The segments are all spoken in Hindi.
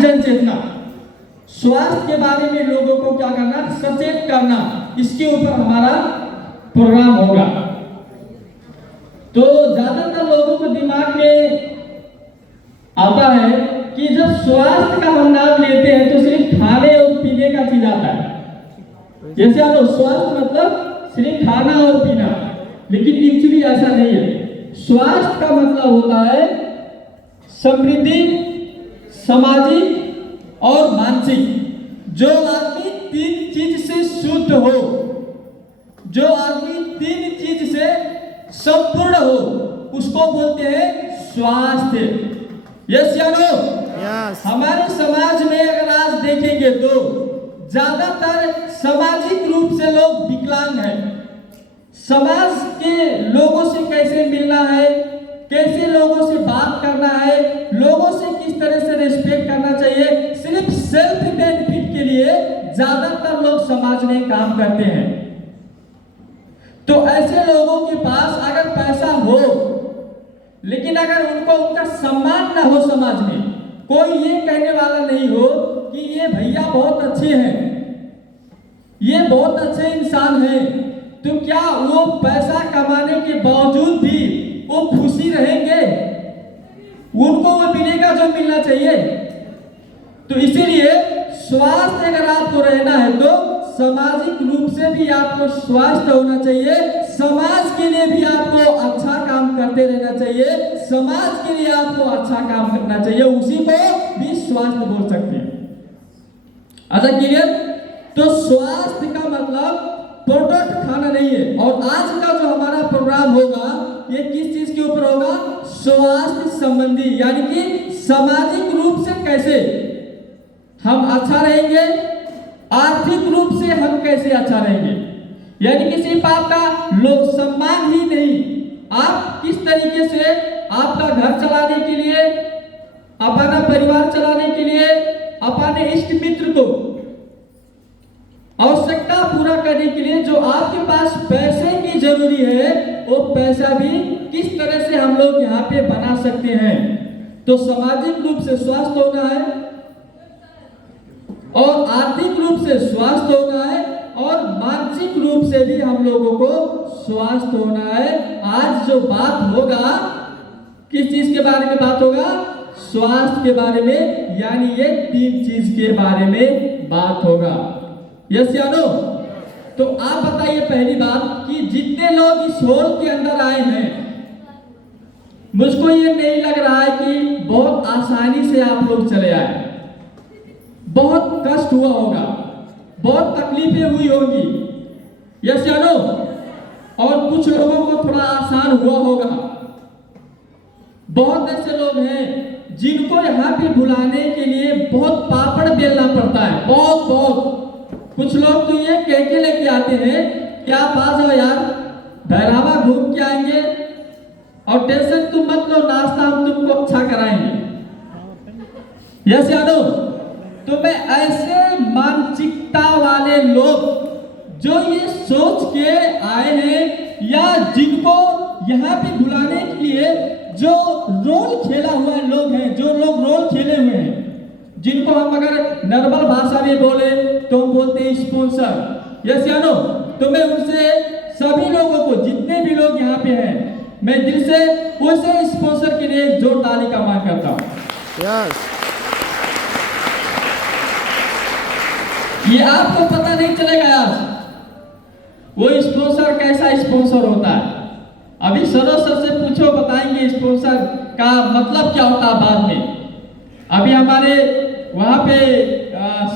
जन चेतना, स्वास्थ्य के बारे में लोगों को क्या करना, सचेत करना, इसके ऊपर हमारा प्रोग्राम होगा। तो ज्यादातर लोगों को दिमाग में आता है कि जब स्वास्थ्य का हम नाम लेते हैं तो सिर्फ खाने और पीने का चीज आता है। जैसे आप स्वास्थ्य मतलब सिर्फ खाना और पीना, लेकिन एक्चुअली ऐसा नहीं है। स्वास्थ्य का मतलब होता है समृद्धि, सामाजिक और मानसिक। जो आदमी तीन चीज से शुद्ध हो, जो आदमी तीन चीज से संपूर्ण हो, उसको बोलते हैं स्वास्थ्य। यस या नो? यस। हमारे समाज में अगर आज देखेंगे तो ज्यादातर सामाजिक रूप से लोग विकलांग हैं। समाज के लोगों से कैसे मिलना है, कैसे लोगों से बात करना है, लोगों से किस तरह से रिस्पेक्ट करना चाहिए, सिर्फ सेल्फ बेनिफिट के लिए ज्यादातर लोग समाज में काम करते हैं। तो ऐसे लोगों के पास अगर पैसा हो, लेकिन अगर उनको उनका सम्मान ना हो, समाज में कोई ये कहने वाला नहीं हो कि ये भैया बहुत अच्छे हैं, ये बहुत अच्छे इंसान हैं, तो क्या वो पैसा कमाने के बावजूद भी वो खुशी रहेंगे? उनको वो मिलेगा जो मिलना चाहिए। तो इसीलिए स्वास्थ्य अगर आपको रहना है तो सामाजिक रूप से भी आपको स्वास्थ्य होना चाहिए, समाज के लिए भी आपको अच्छा काम करते रहना चाहिए, समाज के लिए आपको अच्छा काम करना चाहिए, उसी को भी स्वास्थ्य बोल सकते हैं। अच्छा, क्लियर? तो स्वास्थ्य का मतलब प्रोडक्ट खाना नहीं है। और आज का जो हमारा प्रोग्राम होगा ये किस चीज के ऊपर होगा? स्वास्थ्य संबंधी, यानी कि सामाजिक रूप से कैसे हम अच्छा रहेंगे, आर्थिक रूप से हम कैसे अच्छा रहेंगे। यानी कि सिर्फ आपका लोक सम्मान ही नहीं, आप किस तरीके से आपका घर चलाने के लिए, अपना परिवार चलाने के लिए, अपने इष्ट मित्र को आवश्यकता पूरा करने के लिए जो आपके पास पैसे की जरूरी है, वो पैसा भी किस तरह से हम लोग यहाँ पे बना सकते हैं। तो सामाजिक रूप से स्वस्थ होना है और आर्थिक रूप से स्वस्थ होना है और मानसिक रूप से भी हम लोगों को स्वस्थ होना है। आज जो बात होगा किस चीज के बारे में बात होगा? स्वास्थ्य के बारे में, यानी ये तीन चीज के बारे में बात होगा। यस या नो? तो आप बताइए पहली बात कि जितने लोग इस हॉल के अंदर आए हैं, मुझको ये नहीं लग रहा है कि बहुत आसानी से आप लोग चले आए। बहुत कष्ट हुआ होगा, बहुत तकलीफें हुई होंगी। यस या नो? और कुछ लोगों को थोड़ा आसान हुआ होगा। बहुत ऐसे लोग हैं जिनको यहाँ पे बुलाने के लिए बहुत पापड़ बेलना पड़ता है, बहुत। कुछ लोग तो ये कह के लेके आते हैं कि आप आ जाओ यार, भैरवा घूम के आएंगे और टेंशन तुम मत लो, नाश्ता हम तुमको अच्छा कराएंगे। यस या नो? तो मैं ऐसे मानसिकता वाले लोग जो ये सोच के आए हैं, या जिनको यहाँ पे बुलाने के लिए जो रोल खेला हुआ लोग हैं, जो लोग रोल खेले हुए हैं, जिनको हम अगर नॉर्मल भाषा में बोले तो हम बोलते हैं स्पॉन्सर। यस या नो? तो मैं उनसे सभी लोगों को, जितने भी लोग यहाँ पे हैं, मैं दिल से उसे स्पॉन्सर के लिए एक जोर ताली का मांग करता हूँ। यस। ये आपको पता नहीं चलेगा आज वो स्पॉन्सर कैसा स्पॉन्सर होता है। अभी सर से पूछो, बताएंगे स्पॉन्सर का मतलब क्या होता है बाद में। अभी हमारे वहाँ पे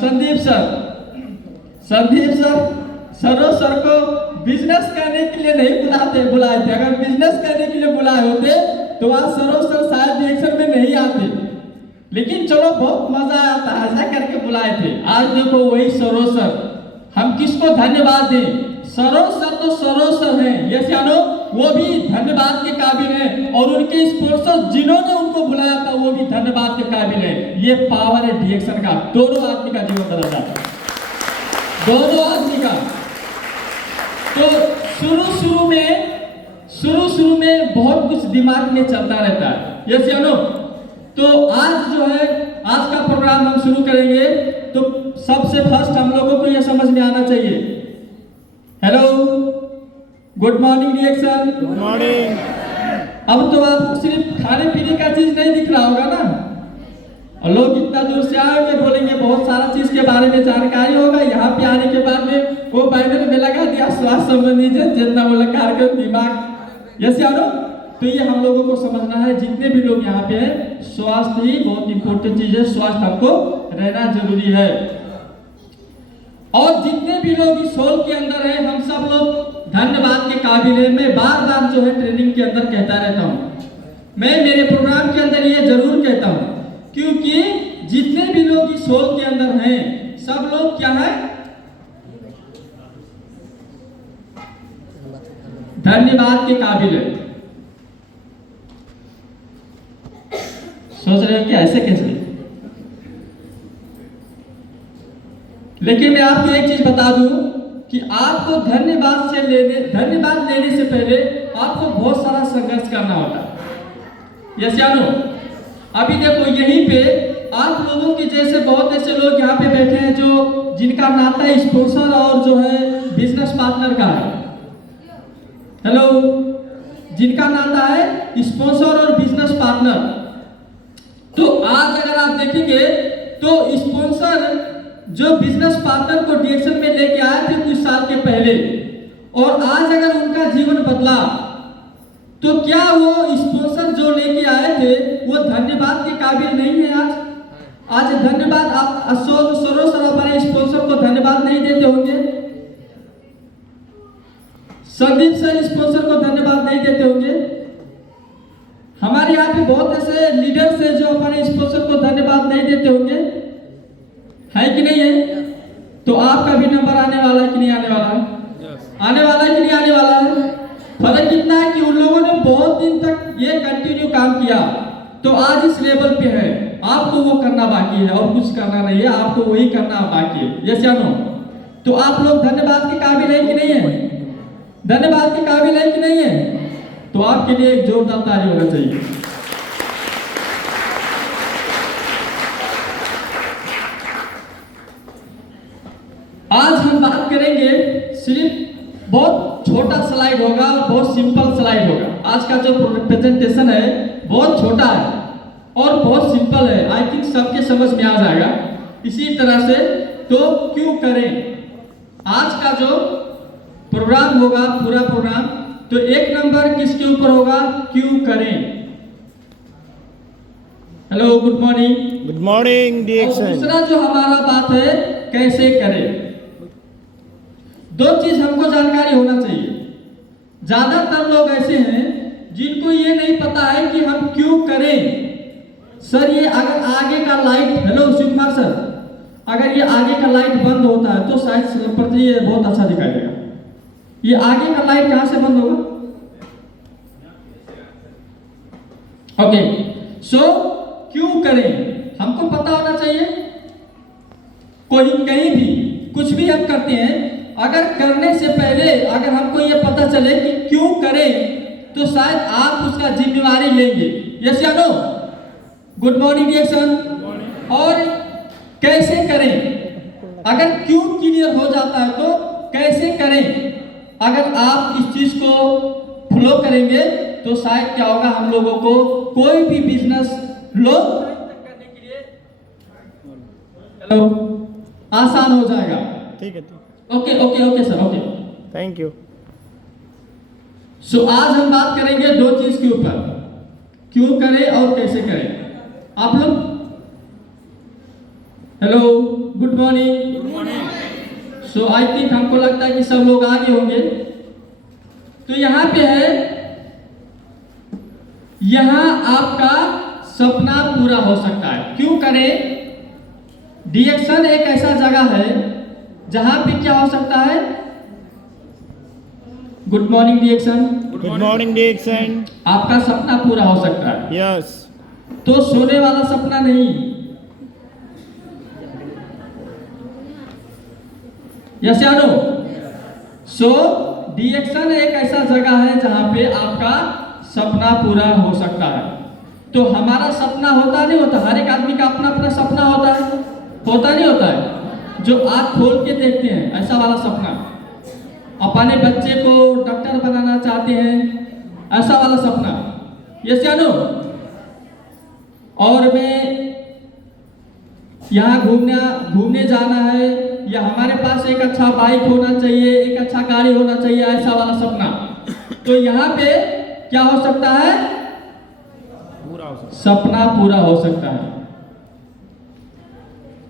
संदीप सर को बिजनेस करने के लिए नहीं बुलाए थे। अगर बिजनेस करने के लिए बुलाए होते तो आज सर शायद रिएक्शन में नहीं आते, लेकिन चलो बहुत मजा आता है, ऐसा करके बुलाए थे। आज देखो वही सर, हम किसको धन्यवाद दें? सर तो सर हैं, यस या नो? वो भी धन्यवाद के काबिल हैं, और उनके स्पॉन्सर जिन्होंने उनको बुलाया था वो भी धन्यवाद के काबिल है। ये पावर है डीएक्शन का, दोनों आदमी का जीवन बदल जाता है, दोनों आदमी का। तो शुरू में बहुत कुछ दिमाग में चलता रहता है। यस या नो? तो आज जो है आज का प्रोग्राम हम शुरू करेंगे तो सबसे फर्स्ट हम लोगों को यह समझ में आना चाहिए। Hello, good morning reaction. Good morning. अब तो आपको सिर्फ खाने पीने का चीज नहीं दिख रहा होगा ना, और लोग इतना दूर से आएंगे, बोलेंगे बहुत सारा चीज के बारे में जानकारी होगा। यहाँ पे आने के बाद में वो बैनर में लगा दिया स्वास्थ्य संबंधी जितना बोला कार्यक्रम दिमाग, यस या नो। तो ये हम लोगों को समझना है, जितने भी लोग यहाँ पे हैं, स्वास्थ्य ही बहुत इंपॉर्टेंट चीज है, स्वास्थ्य हमको रहना जरूरी है। और जितने भी लोग इस हॉल के अंदर हैं, हम सब लोग धन्यवाद के काबिल है। मैं बार बार जो है ट्रेनिंग के अंदर कहता रहता हूँ, मैं मेरे प्रोग्राम के अंदर ये जरूर कहता हूँ, क्योंकि जितने भी लोग इस हॉल के अंदर हैं, सब लोग क्या है, धन्यवाद के काबिल है। सोच रहे हो कि ऐसे कैसे, लेकिन मैं आपको एक चीज बता दूं कि आपको धन्यवाद लेने से पहले आपको बहुत सारा संघर्ष करना होता है, यस या नो। अभी देखो यहीं पे आप लोगों के जैसे बहुत ऐसे लोग यहाँ पे बैठे हैं जो जिनका नाता स्पॉन्सर और जो है बिजनेस पार्टनर का है। हेलो, जिनका नाता है स्पॉन्सर और बिजनेस पार्टनर। तो आज अगर आप देखेंगे तो स्पॉन्सर जो बिजनेस पार्टनर को डीएक्शन में लेके आए थे कुछ साल के पहले, और आज अगर उनका जीवन बदला, तो क्या वो स्पॉन्सर जो लेके आए थे वो धन्यवाद के काबिल नहीं है? आज धन्यवाद आप सरों अपने स्पॉन्सर को धन्यवाद नहीं देते होंगे, संदीप सर स्पॉन्सर को धन्यवाद नहीं देते होंगे। हमारे यहाँ पे बहुत ऐसे लीडर्स हैं जो अपने स्पॉन्सर को धन्यवाद नहीं देते होंगे, है कि नहीं है? तो आपका भी नंबर आने वाला है कि नहीं आने वाला है? आने वाला है कि नहीं आने वाला है? फर्क इतना है कि उन लोगों ने बहुत दिन तक ये कंटिन्यू काम किया, तो आज इस लेवल पे है। आपको वो करना बाकी है और कुछ करना नहीं है, आपको वही करना बाकी है, यस या नो। तो आप लोग धन्यवाद के काबिल है कि नहीं है? धन्यवाद के काबिल है कि नहीं है? तो आपके लिए एक जोरदार ताली होना चाहिए। आज हम बात करेंगे, सिर्फ बहुत छोटा स्लाइड होगा, बहुत सिंपल स्लाइड होगा। आज का जो प्रेजेंटेशन है बहुत छोटा है और बहुत सिंपल है, आई थिंक सबके समझ में आ जाएगा। इसी तरह से तो क्यों करें, आज का जो प्रोग्राम होगा, पूरा प्रोग्राम, तो एक नंबर किसके ऊपर होगा? क्यों करें। Hello, good morning. Good morning Dixon. दूसरा जो हमारा बात है, कैसे करें। दो चीज हमको जानकारी होना चाहिए। ज्यादातर लोग ऐसे हैं जिनको ये नहीं पता है कि हम क्यों करें। सर ये अगर आगे का light, hello Shiv Kumar sir, अगर ये आगे का लाइट बंद होता है तो शायद पर ये बहुत अच्छा दिखाई देगा। ये आगे का लाइट कहां से बंद होगा? ओके, सो क्यों करें हमको पता होना चाहिए। कोई कहीं भी कुछ भी हम करते हैं, अगर करने से पहले अगर हमको ये पता चले कि क्यों करें, तो शायद आप उसका जिम्मेवारी लेंगे, यस या नो। Good morning reaction. और कैसे करें, अगर क्यों क्लियर हो जाता है तो कैसे करें। अगर आप इस चीज को फॉलो करेंगे तो शायद क्या होगा, हम लोगों को कोई भी बिजनेस लोग करने के लिए हेलो आसान हो जाएगा। ठीक है, okay okay okay sir, okay, thank you. So आज हम बात करेंगे दो चीज के ऊपर, क्यों करें और कैसे करें। आप लोग hello, good morning. Good morning. So I think हमको लगता है कि सब लोग आगे होंगे। तो यहाँ पे है, यहाँ आपका सपना पूरा हो सकता है। क्यों करें। डीएक्शन एक ऐसा जगह है जहां पे क्या हो सकता है। Good morning Dixon. Good morning Dixon. आपका सपना पूरा हो सकता है। यस। तो सोने वाला सपना नहीं, यस या नो। सो डीएक्शन एक ऐसा जगह है जहां पे आपका सपना पूरा हो सकता है। तो हमारा सपना होता नहीं होता, हर एक आदमी का अपना अपना सपना होता नहीं होता है, जो आँख खोल के देखते हैं ऐसा वाला सपना। अपने बच्चे को डॉक्टर बनाना चाहते हैं, ऐसा वाला सपना, यस या नो। और मैं यहाँ घूमने जाना है, या हमारे पास एक अच्छा बाइक होना चाहिए, एक अच्छा गाड़ी होना चाहिए, ऐसा वाला सपना। तो यहाँ पे क्या हो सकता है? सपना पूरा हो सकता है।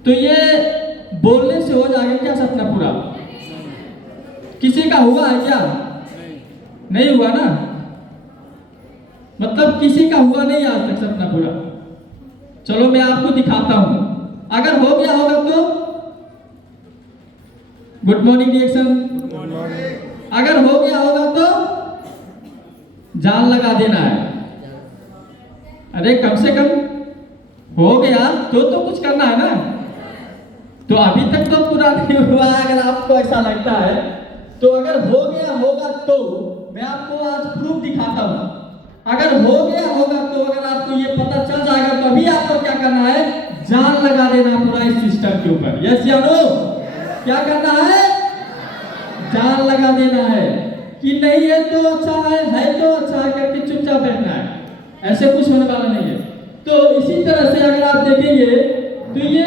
तो ये बोलने से हो जाएगा क्या सपना पूरा? किसी का हुआ है क्या? नहीं हुआ ना, मतलब किसी का हुआ नहीं आज तक सपना पूरा। चलो मैं आपको दिखाता हूं, अगर हो गया होगा तो गुड मॉर्निंग रिएक्शन। अगर हो गया होगा तो जान लगा देना है। अरे कम से कम हो गया तो कुछ करना है ना। तो अभी तक तो पूरा नहीं हुआ, अगर आपको ऐसा लगता है तो अगर हो गया होगा तो मैं आपको आज प्रूफ दिखाता हूं। अगर हो गया होगा तो अगर आपको ये पता चल जाएगा तो अभी आपको क्या करना है? जान लगा देना पूरा इस सिस्टम के ऊपर, यस या नो। क्या करना है? जान लगा देना है कि नहीं है तो अच्छा है तो अच्छा है करके चुपचाप बैठना है, ऐसे कुछ होने वाला नहीं है। तो इसी तरह से अगर आप देखेंगे तो ये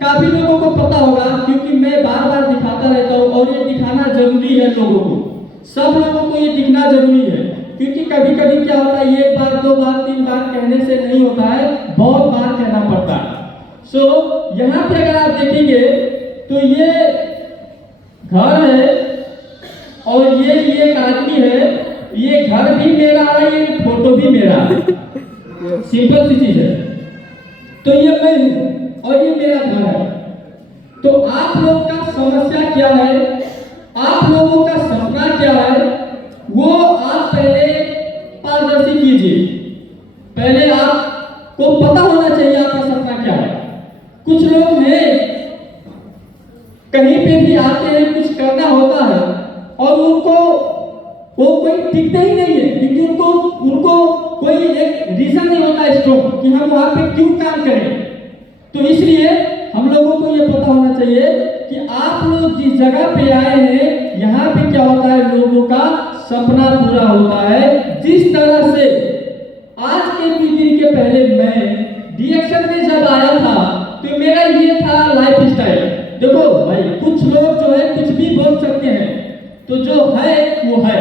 काफी लोगों को पता होगा, क्योंकि मैं बार बार दिखाता रहता हूँ और ये दिखाना जरूरी है लोगों को, सब लोगों को ये दिखना जरूरी है। क्योंकि कभी कभी क्या होता है, एक बार दो बार तीन बार कहने से नहीं होता है, बहुत बार कहना पड़ता है। सो यहाँ पे अगर आप देखेंगे तो ये घर है और ये एक आदमी है, ये घर भी मेरा है, ये फोटो भी मेरा है, सिंपल सी चीज है। तो ये मैं हूं और ये मेरा घर है। तो आप लोग का समस्या क्या है, आप लोगों का सपना क्या है, वो आप पहले पारदर्शी कीजिए। पहले आपको पता होना चाहिए आपका सपना क्या है। कुछ लोग हैं कहीं पे भी आते हैं, कुछ करना होता है और उनको वो कोई टिकता ही नहीं है, क्योंकि उनको कोई एक रीजन नहीं होता स्ट्रॉन्ग कि हम वहां पे क्यों काम करें। तो इसलिए हम लोगों को ये पता होना चाहिए कि आप लोग जिस जगह पे आए हैं, यहाँ पे क्या होता है, लोगों का सपना पूरा होता है। जिस तरह से आज के कुछ दिन के पहले मैं रिएक्शन में जब आया था तो मेरा ये था लाइफ स्टाइल। देखो भाई, कुछ लोग जो है कुछ भी बोल सकते हैं, तो जो है वो है।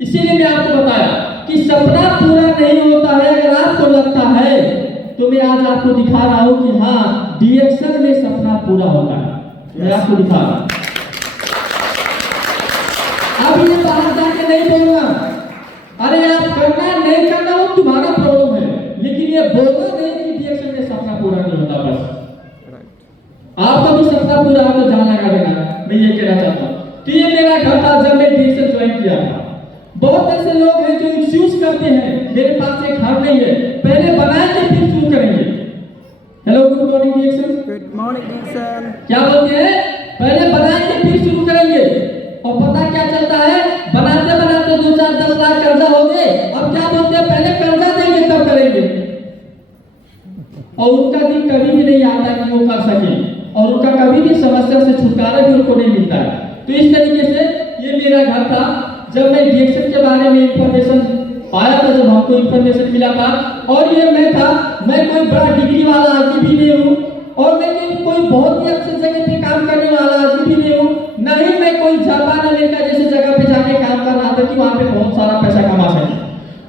इसीलिए मैं आपको बताया कि सपना पूरा नहीं होता है। अगर आपको लगता है तो मैं आज आपको दिखा रहा हूं कि हाँ, रिएक्शन में सपना पूरा होता है। मैं आपको दिखा रहा हूं। अब ये बाहर जाके नहीं बोलना, अरे आप करना नहीं करना वो तुम्हारा प्रॉब्लम है, लेकिन ये बोलना नहीं कि रिएक्शन में सपना पूरा नहीं होता। बस आपका भी सपना पूरा हो तो जान लगा देना, मैं ये कहना चाहता हूँ। तो ये मेरा घर था जब मैं रिएक्शन ज्वाइन किया था। बहुत ऐसे लोग हैं जो एक्सक्यूज करते हैं, मेरे पास एक घर नहीं है, पहले बनाएंगे फिर शुरू करेंगे। Hello, good morning reaction. Good morning reaction. क्या बोलते हैं? पहले बनाएंगे फिर शुरू करेंगे। और पता क्या चलता है, बनाते बनाते 2-4-10 लाख कर्जा हो गए। अब क्या बोलते हैं, पहले कर्जा देंगे तब करेंगे। और उनका दिन कभी भी नहीं आता कि वो कर सके, और उनका कभी भी समस्या से छुटकारा भी उनको नहीं मिलता है। तो इस तरीके से ये मेरा घर था जब मैं रिएक्शन के बारे में इंफॉर्मेशन पाया था, जब हमको इंफॉर्मेशन मिला था। और ये मैं था, मैं कोई बड़ा डिग्री वाला आदमी भी नहीं हूँ, और मैं कोई बहुत ही अच्छे जगह पे काम करने वाला आदमी भी नहीं हूँ, न ही मैं कोई जापान अमेरिका जैसे जगह पे जाके काम कर रहा था कि वहाँ पे बहुत सारा पैसा कमा सके।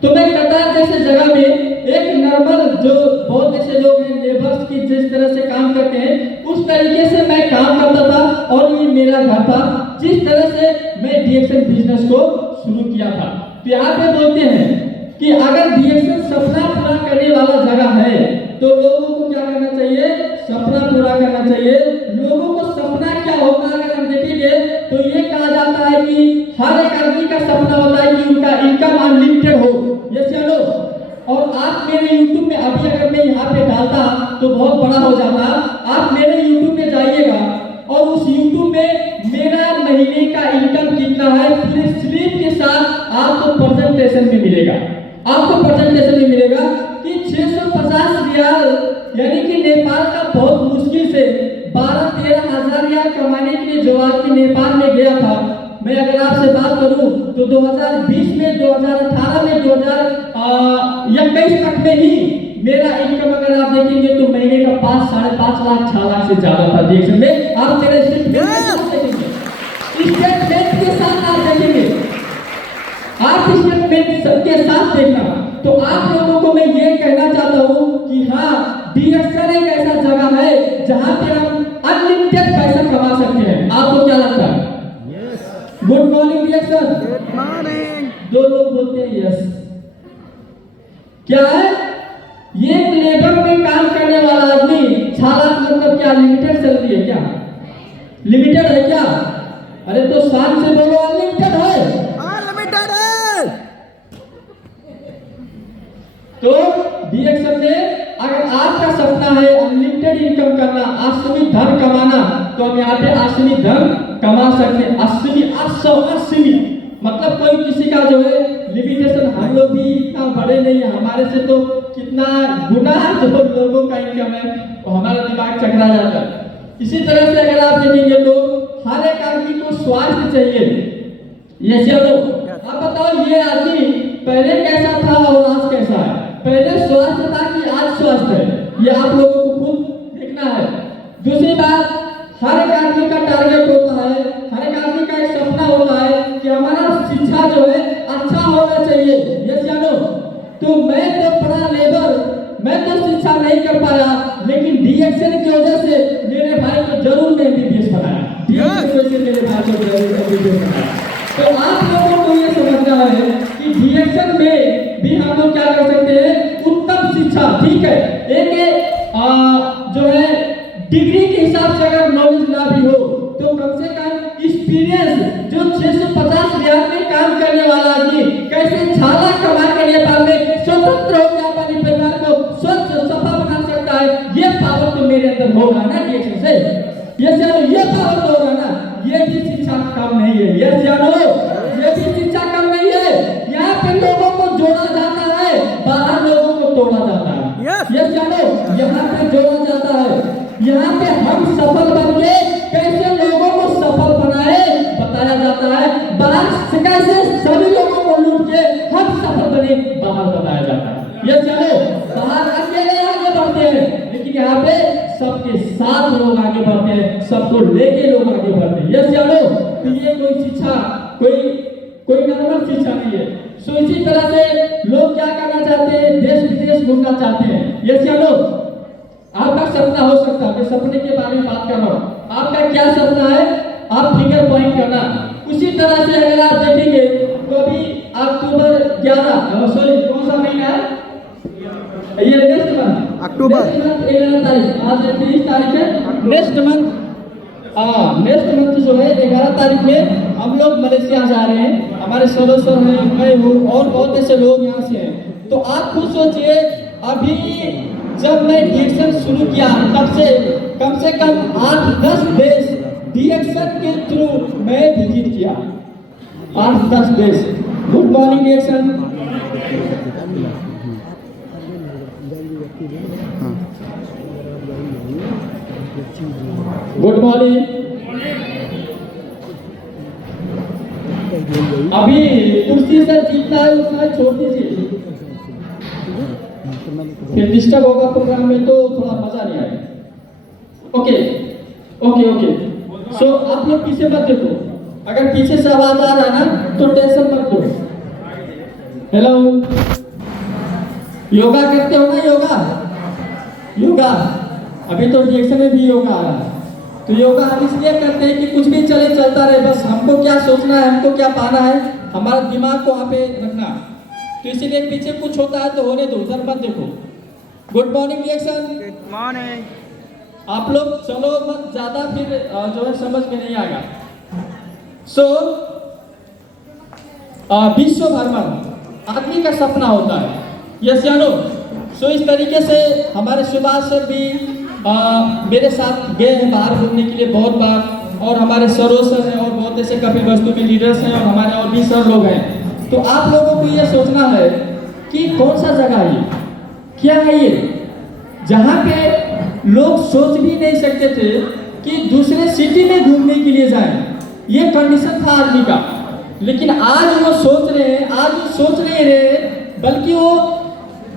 तो मैं कतार जैसे जगह में एक नॉर्मल, जो बहुत ऐसे लोग हैं लेबर्स की जिस तरह से काम करते हैं, उस तरीके से मैं काम करता था। और ये मेरा घर था जिस तरह से मैं रिएक्शन बिजनेस को शुरू किया था। तो यहाँ पे बोलते हैं कि अगर रिएक्शन सपना पूरा करने वाला जगह है तो लोगों को क्या करना चाहिए? सपना पूरा करना चाहिए। लोगों को सपना क्या होता है, अगर हम देखेंगे तो ये कहा जाता है कि हर एक आदमी का सपना होता है कि उनका इनकम अनलिमिटेड हो। यस या नो? और आप मेरे YouTube में अभी अगर मैं यहाँ पे डालता तो बहुत बड़ा हो जाता। आप मेरे YouTube में जाइएगा और उस YouTube में मेरा महीने का इनकम कितना है पूरे स्लिप के साथ आपको प्रेजेंटेशन में मिलेगा। आपको प्रेजेंटेशन में मिलेगा कि 650 रियाल यानी कि नेपाल का बहुत मुश्किल से 12-13 हजार रियाल कमाने के लिए जो आदमी नेपाल में गया था, मैं अगर आपसे बात करूं तो 2020 में, 2018 में, 2021 तक में ही मेरा इनकम अगर आप देखेंगे तो महीने का 5-5.5 लाख 6 लाख से ज्यादा था डिएक्शन में। आप मेरे स्टेटमेंट के साथ आप देखेंगे, आप स्टेटमेंट के साथ देखना। तो आप लोगों को मैं ये कहना चाहता हूँ कि हाँ, डीएक्शन एक ऐसा जगह है जहाँ पे हम अनलिमिटेड पैसा कमा सकते हैं। आपको क्या लगता है? Good morning Dixon. Good morning. 2 लोग बोलते हैं यस। क्या है? ये एक लेबर में काम करने वाला आदमी 6 लाख मतलब क्या लिमिटेड सैलरी है क्या? लिमिटेड है क्या? अरे तो शान से बोलो अनलिमिटेड है। अनलिमिटेड है। तो डीएक्शन में अगर आपका सपना है अनलिमिटेड इनकम करना, असीमित धन कमाना, तो हम यहाँ पे असीमित धन कमा सकते हैं। असीमित मतलब कोई किसी का जो है लिमिटेशन, हम लोग भी इतना बड़े नहीं है, हमारे से तो कितना गुना जो लोगों का इनकम है तो हमारा दिमाग चकरा जाता है। इसी तरह से अगर आप देखेंगे तो हर एक आदमी को स्वास्थ्य चाहिए। ये चलो आप बताओ, ये आदमी पहले कैसा था और आज कैसा है? पहले स्वास्थ्य था कि आज स्वास्थ्य है? ये आप लोगों को खुद देखना है। दूसरी बात, हर एक आदमी का टारगेट होता है, हर एक आदमी का एक सपना होता है कि हमारा शिक्षा जो है अच्छा होना चाहिए। ये जानो, तो मैं तो पढ़ा लेबर, मैं तो शिक्षा नहीं कर पाया, लेकिन डीएक्शन की वजह से मेरे भाई को जरूर मैं एमबीबीएस बनाया। डीएक्शन की वजह से मेरे भाई को जरूर एमबीबीएस बनाया। तो आप लोगों को ये समझना है कि डीएक्शन में भी हम लोग क्या कर सकते हैं? उत्तम शिक्षा, ठीक है, एक जो है डिग्री के हिसाब से अगर नॉलेज ना भी हो तो कम से कम एक्सपीरियंस, जो 650 रियाल में काम करने वाला आदमी कैसे 6 लाख कमा के नेपाल में स्वतंत्र होकर अपने परिवार को स्वच्छ सफा बना सकता है, ये पावर तो मेरे अंदर होगा ना डीएक्शन से। ये पावर तो होगा ना। ये भी शिक्षा कम नहीं है, ये जानो, ये भी शिक्षा कम नहीं है। यहाँ पे लोगों को जोड़ा जाता है, बाहर लोगों को तोड़ा जाता है। ये जानो, यहाँ पे जोड़ा जाता है। यहाँ पे हम सफल बनके कैसे लोगों को सफल बनाए बताया जाता है, बाहर से कैसे सभी लोगों को लूट के हम सफल बने बाहर बताया जाता है। ये चलो, बाहर अकेले आगे बढ़ते हैं, लेकिन यहाँ पे सबके साथ लोग आगे बढ़ते हैं, सबको लेके लोग आगे बढ़ते हैं। ये चलो, तो ये कोई शिक्षा, कोई नॉर्मल शिक्षा नहीं है। सो इसी तरह से लोग क्या करना चाहते हैं? देश विदेश घूमना चाहते हैं। ये चलो, आपका सपना हो सकता है, मैं सपने के बारे में बात कर रहा हूँ। आपका क्या सपना है? आप फिंगर पॉइंट करना। उसी तरह से अगर आप देखेंगे तो अभी अक्टूबर 11, सॉरी कौन सा महीना है ये? नेक्स्ट मंथ अक्टूबर 11 तारीख, आज 30 तारीख है। नेक्स्ट मंथ जो है 11 तारीख में हम लोग मलेशिया जा रहे हैं। हमारे सर हैं, मैं हूँ और बहुत ऐसे लोग यहाँ से हैं। तो आप खुद सोचिए, अभी जब मैं डीएक्शन शुरू किया तब से कम 8-10 देश डीएक्शन के थ्रू मैं विजिट किया। 8-10 देश। Good morning Dixon. Good morning. अभी कुर्सी से जितना है उतना छोड़ दीजिए, फिर डिस्टर्ब होगा प्रोग्राम में तो थोड़ा मजा नहीं आएगा। ओके। सो आप लोग पीछे मत देखो, अगर पीछे से आवाज आ रहा है ना तो टेंशन मत लो। हेलो, योगा करते हो ना? योगा अभी तो डीएक्शन में भी योगा आ रहा है। तो योगा हम इसलिए करते हैं कि कुछ भी चले चलता रहे, बस हमको क्या सोचना है, हमको क्या पाना है, हमारा दिमाग को वहाँ पे रखना। तो इसीलिए पीछे कुछ होता है तो होने दो, उधर मत देखो। Good morning Dixon. Good morning. आप लोग चलो मत ज्यादा, फिर जो है समझ में नहीं आएगा। सो विश्व भ्रमण आदमी का सपना होता है, यस जानो। सो इस तरीके से हमारे सुभाष सर भी मेरे साथ गए हैं बाहर घूमने के लिए बहुत बार, और हमारे सरोज सर हैं और बहुत ऐसे कपिल वस्तु में लीडर्स हैं और हमारे और भी सर लोग हैं। तो आप लोगों को ये सोचना है कि कौन सा जगह है ये, क्या है ये, जहाँ पे लोग सोच भी नहीं सकते थे कि दूसरे सिटी में घूमने के लिए जाएं। ये कंडीशन था आदमी का, लेकिन आज वो सोच रहे हैं, आज वो सोच नहीं रहे, बल्कि वो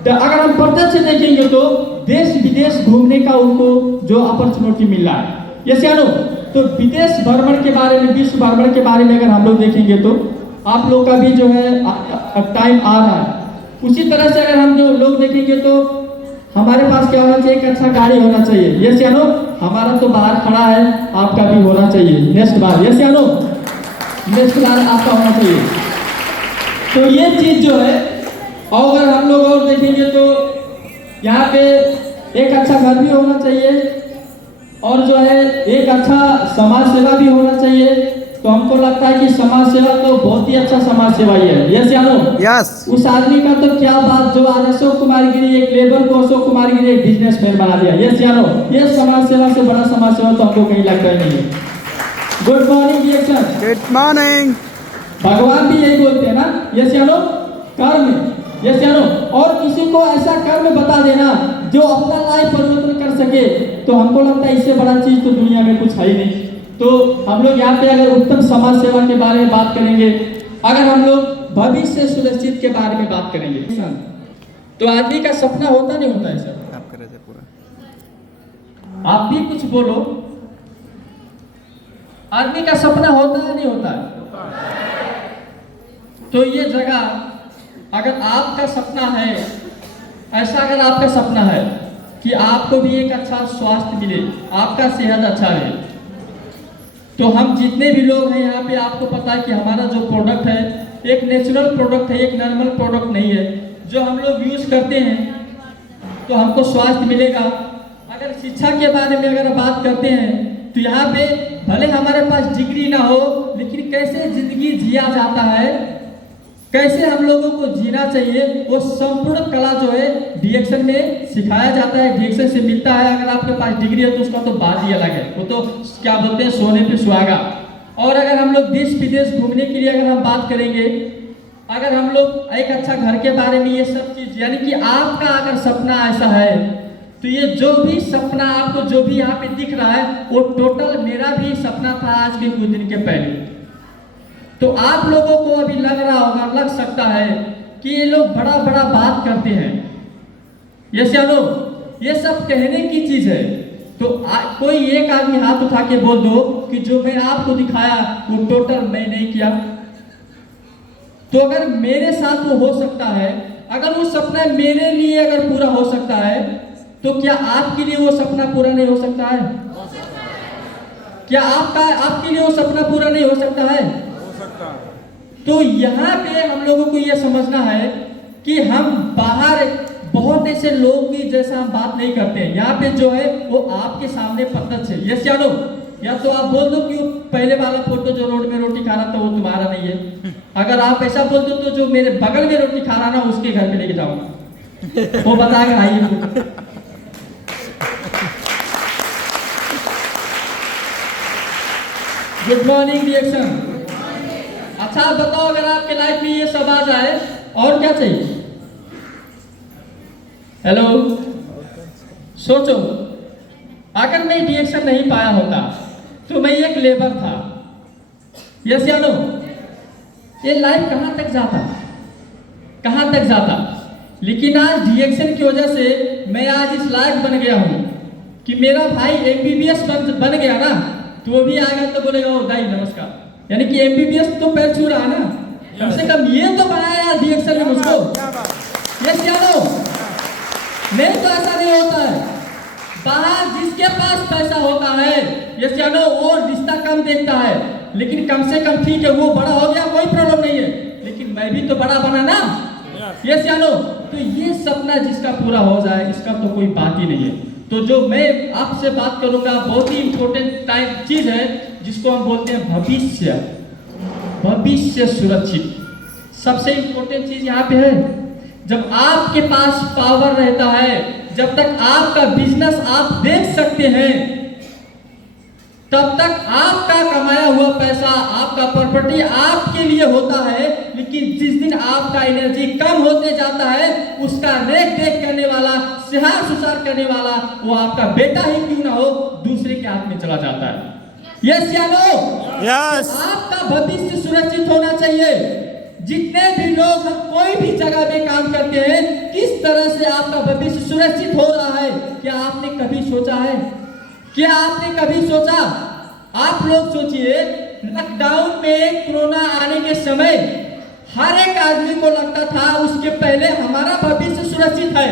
अगर हम प्रत्यक्ष देखेंगे तो देश विदेश घूमने का उनको जो अपॉर्चुनिटी मिल रहा है। यस या नो? तो विदेश भ्रमण के बारे में, विश्व भ्रमण के बारे में अगर हम लोग देखेंगे तो आप लोग का भी जो है टाइम आ रहा है। उसी तरह से अगर हम जो लोग देखेंगे तो हमारे पास क्या होना चाहिए, एक अच्छा गाड़ी होना चाहिए। यस या नो? हमारा तो बाहर खड़ा है, आपका भी होना चाहिए नेक्स्ट बार। यस या नो? नेक्स्ट बार आपका होना चाहिए। तो ये चीज जो है, और अगर हम लोग और देखेंगे तो यहाँ पे एक अच्छा घर भी होना चाहिए और जो है एक अच्छा समाज सेवा भी होना चाहिए। तो हमको लगता है कि समाज सेवा तो बहुत ही अच्छा समाज सेवा ही है। यस या नो? यस। उस आदमी का तो क्या बात, जो आज अशोक कुमार गिरी एक लेबर को अशोक कुमार गिरी एक बिजनेसमैन बना दिया। यस या नो? ये समाज सेवा से बड़ा समाज सेवा तो हमको कहीं लगता ही नहीं है। Good morning reaction. Good morning. भगवान भी यही बोलते हैं ना, यस या नो? कर्म, यस या नो? और किसी को ऐसा कर्म बता देना जो अपना लाइफ परिवर्तन कर सके, तो हमको लगता है इससे बड़ा चीज तो दुनिया में कुछ है ही नहीं। तो हम लोग यहाँ पे अगर उत्तम समाज सेवा के बारे में बात करेंगे, अगर हम लोग भविष्य सुरक्षित के बारे में बात करेंगे, तो आदमी का सपना होता नहीं होता है सर? आप करे थे पूरा। आप भी कुछ बोलो। आदमी का सपना होता है नहीं होता है? तो ये जगह अगर आपका सपना है, ऐसा अगर आपका सपना है कि आपको भी एक अच्छा स्वास्थ्य मिले, आपका सेहत अच्छा रहे, तो हम जितने भी लोग हैं यहाँ पे, आपको पता है कि हमारा जो प्रोडक्ट है एक नेचुरल प्रोडक्ट है, एक नॉर्मल प्रोडक्ट नहीं है। जो हम लोग यूज करते हैं तो हमको स्वास्थ्य मिलेगा। अगर शिक्षा के बारे में अगर बात करते हैं तो यहाँ पे भले हमारे पास डिग्री ना हो, लेकिन कैसे जिंदगी जिया जाता है, कैसे हम लोगों को जीना चाहिए, वो संपूर्ण कला जो है डीएक्शन में सिखाया जाता है, डीएक्शन से मिलता है। अगर आपके पास डिग्री है तो उसका तो बात ही अलग है, वो तो क्या बोलते हैं, सोने पे सुहागा। और अगर हम लोग देश विदेश घूमने के लिए अगर हम बात करेंगे, अगर हम लोग एक अच्छा घर के बारे में, ये सब चीज, यानी कि आपका अगर सपना ऐसा है तो ये जो भी सपना आपको जो भी यहाँ पे दिख रहा है, वो टोटल मेरा भी सपना था आज के कुछ दिन के पहले। तो आप लोगों को अभी लग रहा होगा, लग सकता है कि ये लोग बड़ा बड़ा बात करते हैं। यस या नो? ये सब कहने की चीज है। तो कोई एक आदमी हाथ उठा के बोल दो कि जो मैं आपको दिखाया वो टोटल मैं नहीं किया। तो अगर मेरे साथ वो हो सकता है, अगर वो सपना मेरे लिए अगर पूरा हो सकता है, तो क्या आपके लिए वो सपना पूरा नहीं हो सकता है? क्या आपके लिए वो सपना पूरा नहीं हो सकता है? तो यहाँ पे हम लोगों को यह समझना है कि हम बाहर बहुत ऐसे लोग की जैसा हम बात नहीं करते हैं। यहाँ पे जो है वो आपके सामने प्रत्यक्ष है। यस या नो? या तो आप बोल दो कि वो पहले वाला फोटो जो रोड में रोटी खा रहा था वो तुम्हारा नहीं है। अगर आप ऐसा बोल दो तो जो मेरे बगल में रोटी खा रहा ना, उसके घर पे लेके जाऊंगा, वो बताएगा आइए। Good morning reaction. अच्छा बताओ, अगर आपके लाइफ में ये सब आ जाए और क्या चाहिए? हेलो, सोचो, अगर मैं रिएक्शन नहीं पाया होता तो मैं एक लेबर था। यस या नो? ये लाइफ कहां तक जाता, कहां तक जाता। लेकिन आज रिएक्शन की वजह से मैं आज इस लायक बन गया हूं कि मेरा भाई एमबीबीएस बन गया ना, तो वो भी आएगा तो बोलेगा ओ दाई नमस्कार, यानी कि एमबीबीएस तो पैर छू रहा ना, कम से कम ये तो बनाया रिएक्शन में मुझको। यस या नो? नहीं तो ऐसा नहीं होता है। बाहर जिसके पास पैसा होता है, यस या नो, वो रिश्ता कम देखता है, लेकिन कम से कम ठीक है, वो बड़ा हो गया, कोई प्रॉब्लम नहीं है, लेकिन मैं भी तो बड़ा बना ना। यस या नो? तो ये सपना जिसका पूरा हो जाए, इसका तो कोई बात ही नहीं है। तो जो मैं आपसे बात करूंगा, बहुत ही इंपॉर्टेंट टाइप चीज है जिसको हम बोलते हैं भविष्य, भविष्य सुरक्षित। सबसे इंपॉर्टेंट चीज यहाँ पे है, जब आपके पास पावर रहता है, जब तक आपका बिजनेस आप देख सकते हैं, तब तक आपका कमाया हुआ पैसा, आपका प्रॉपर्टी आपके लिए होता है, लेकिन जिस दिन आपका एनर्जी कम होते जाता है, उसका रेख देख करने वाला, सिहार सुसार करने वाला, वो आपका बेटा ही क्यों ना हो, दूसरे के हाथ में चला जाता है। यस या नो? यस। आपका भविष्य सुरक्षित होना चाहिए। जितने भी लोग हम कोई भी जगह में काम करते हैं, किस तरह से आपका भविष्य सुरक्षित हो रहा है, क्या आपने कभी सोचा है? क्या आपने कभी सोचा? आप लोग सोचिए, लॉकडाउन में कोरोना आने के समय हर एक आदमी को लगता था उसके पहले हमारा भविष्य सुरक्षित है।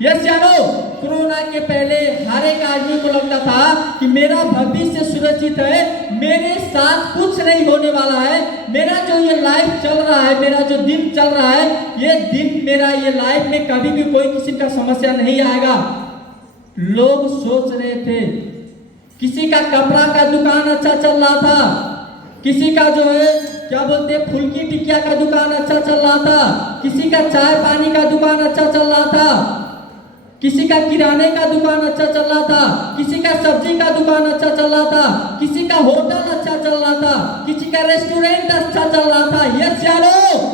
यस या नो? कोरोना के पहले हर एक आदमी को लगता था कि मेरा भविष्य सुरक्षित है, मेरे साथ कुछ नहीं होने वाला है, मेरा जो ये लाइफ चल रहा है, मेरा जो दिन चल रहा है, ये दिन मेरा, ये लाइफ में कभी भी कोई किसी का समस्या नहीं आएगा। लोग सोच रहे थे, किसी का कपड़ा का दुकान अच्छा चल रहा था, किसी का जो है क्या बोलते हैं फुल्की टिकिया का दुकान अच्छा चल रहा था, किसी का चाय पानी का दुकान अच्छा चल रहा था, किसी का किराने का दुकान अच्छा चल रहा था, किसी का सब्जी का दुकान अच्छा चल रहा था, किसी का होटल अच्छा चल रहा था, किसी का रेस्टोरेंट अच्छा चल रहा था। यस या नो?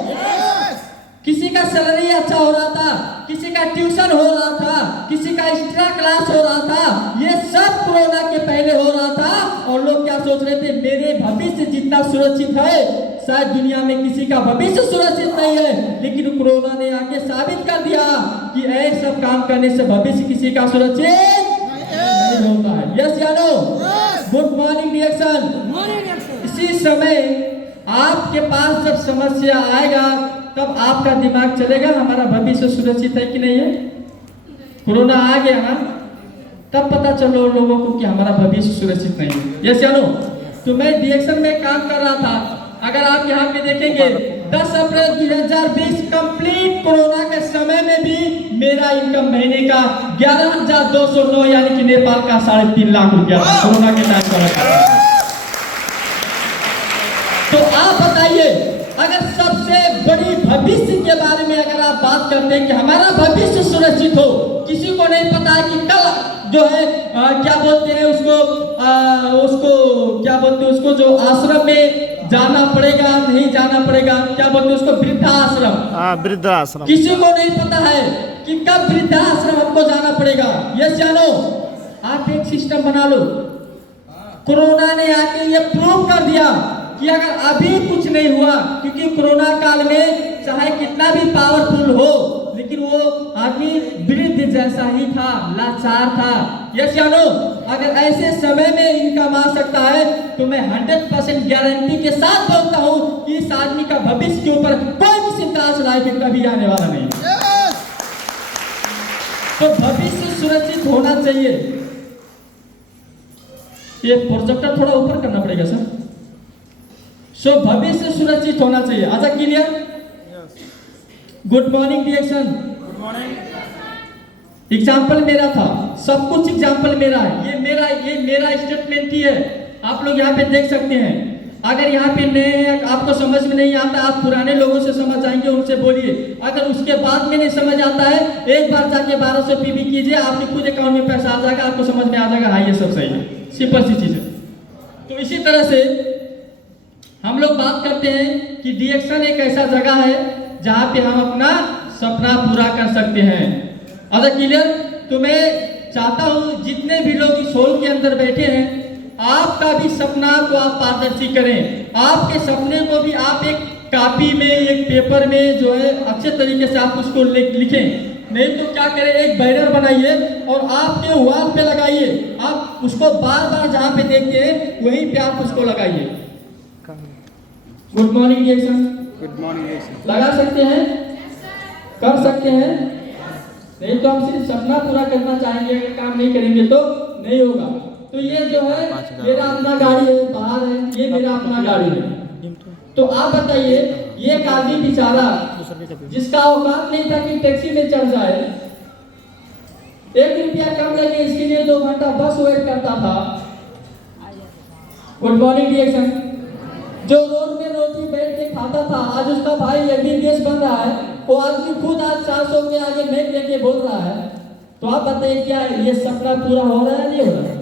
किसी का सैलरी अच्छा हो रहा था, किसी का ट्यूशन हो रहा था, किसी का एक्स्ट्रा क्लास हो रहा था। ये सब कोरोना के पहले हो रहा था, और लोग क्या सोच रहे थे, मेरे भविष्य जितना सुरक्षित है, शायद दुनिया में किसी का भविष्य सुरक्षित नहीं है। लेकिन कोरोना ने आके साबित कर दिया कि ऐसे सब काम करने से भविष्य किसी का सुरक्षित नहीं होता है। यस या नो? Good morning reaction. इसी समय आपके पास जब समस्या आएगा, तब आपका दिमाग चलेगा हमारा भविष्य सुरक्षित है कि नहीं है। कोरोना आ गया ना, तब पता चलो लोगों को कि हमारा भविष्य सुरक्षित नहीं है। यस या नो? तो मैं रिएक्शन में काम कर रहा था, अगर आप यहाँ पे देखेंगे 10 अप्रैल 2020 कंप्लीट कोरोना के समय में भी मेरा इनकम महीने का 11,209 यानी कि नेपाल का 3.5 लाख रुपया था कोरोना के टाइम पर। तो आप बताइए, अगर सबसे बड़ी भविष्य के बारे में अगर आप बात करते हैं कि हमारा भविष्य सुरक्षित हो, किसी को नहीं पता है कि कल जो है क्या बोलते हैं उसको क्या बोलते हैं उसको, जो आश्रम में जाना पड़ेगा नहीं जाना पड़ेगा, क्या बोलते हैं उसको, वृद्धाश्रम। वृद्धाश्रम किसी को नहीं पता है कि कब वृद्धाश्रम हमको जाना पड़ेगा। यस या नो? आप एक सिस्टम बना लो। कोरोना ने आके ये प्रूव कर दिया कि अगर अभी कुछ नहीं हुआ, क्योंकि कोरोना काल में चाहे कितना भी पावरफुल हो, लेकिन वो आदमी वृद्ध जैसा ही था, लाचार था। यस या नो? अगर ऐसे समय में इनकम आ सकता है, तो मैं 100% गारंटी के साथ बोलता हूँ कि इस आदमी का भविष्य के ऊपर कोई किसी का लाइफ में कभी आने वाला नहीं। तो भविष्य सुरक्षित होना चाहिए। ये प्रोजेक्टर थोड़ा ऊपर करना पड़ेगा सर। सो भविष्य सुरक्षित होना चाहिए। अच्छा, clear? Good morning reaction. Good morning. Example मेरा था, सब कुछ एग्जाम्पल मेरा है, ये मेरा स्टेटमेंट ही है। आप लोग यहाँ पे देख सकते हैं। अगर यहाँ पे नए हैं, आपको समझ में नहीं आता, आप पुराने लोगों से समझ आएंगे, उनसे बोलिए। अगर उसके बाद में नहीं समझ आता है, एक बार जाके 1200 पीबी कीजिए, आपके खुद अकाउंट में पैसा आ जाएगा, आपको समझ में आ जाएगा हाँ ये सब सही है। सिंपल सी चीज है। तो इसी तरह से हम लोग बात करते हैं कि रिएक्शन एक ऐसा जगह है जहाँ पे हम अपना सपना पूरा कर सकते हैं। अच्छा, क्लियर? तो मैं चाहता हूँ जितने भी लोग इस हॉल के अंदर बैठे हैं, आपका भी सपना को आप पारदर्शी करें। आपके सपने को भी आप एक कॉपी में, एक पेपर में जो है अच्छे तरीके से आप उसको लिखें। नहीं तो क्या करें, एक बैनर बनाइए और आपके वॉल पे लगाइए। आप उसको बार बार जहाँ पे देखते हैं वहीं पे आप उसको लगाइए। Good morning reaction. Good morning reaction लगा सकते हैं, कर सकते हैं। नहीं तो हम सिर्फ सपना पूरा करना चाहेंगे, अगर काम नहीं करेंगे तो नहीं होगा। तो ये जो है मेरा अपना गाड़ी है, बाहर है, ये मेरा अपना गाड़ी है। तो आप बताइए, ये एक आदमी बेचारा जिसका औकात नहीं था कि टैक्सी में चढ़ जाए, 1 रुपया कम लगे इसके लिए 2 घंटा बस वेट करता था। Good morning reaction. जो रोड में रोटी बैठ के खाता था, आज उसका भाई MBBS बन रहा है। वो आदमी खुद आज 400 के आगे मैच लेके बोल रहा है। तो आप बताइए, क्या ये सपना पूरा हो रहा है नहीं हो रहा है?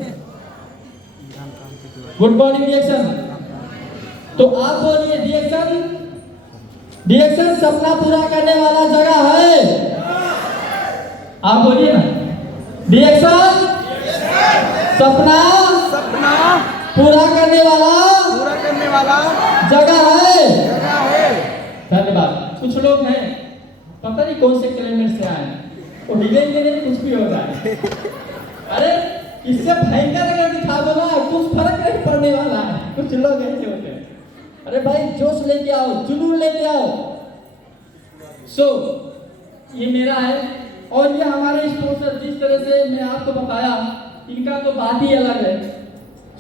Good morning reaction. तो आप बोलिए रिएक्शन, रिएक्शन सपना पूरा करने वाला जगह है। आप बोलिए ना, रिएक्शन सपना पूरा करने वाला जगह है। धन्यवाद। कुछ लोग हैं पता नहीं कौन से कैलेंडर से आए, वो हिलेंगे नहीं कुछ भी हो जाए। अरे इससे भयंकर अगर दिखा दो ना कुछ फर्क नहीं पड़ने वाला है। कुछ लोग ऐसे होते हैं, अरे भाई जोश लेके आओ, जुनून लेके आओ। ये मेरा है और ये हमारे स्पॉन्सर, जिस तरह से मैं आपको बताया इनका तो बात ही अलग है।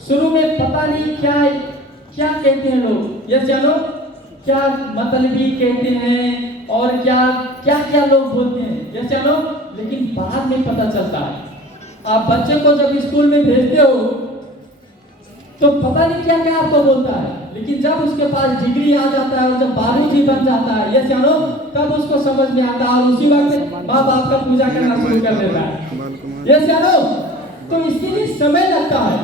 शुरू में पता नहीं क्या कहते हैं लोग, ये जानो क्या मतलबी कहते हैं और क्या लोग बोलते हैं, ये जानो। लेकिन बाद में पता चलता है, आप बच्चे को जब स्कूल में भेजते हो तो पता नहीं क्या आपको बोलता है, लेकिन जब उसके पास डिग्री आ जाता है और जब बारूदी बन जाता है, ये जानो, तब उसको समझ में आता है और उसी वक्त माँ बाप का पूजा करना शुरू कर देता है, ये जानो। तो इसीलिए समय लगता है,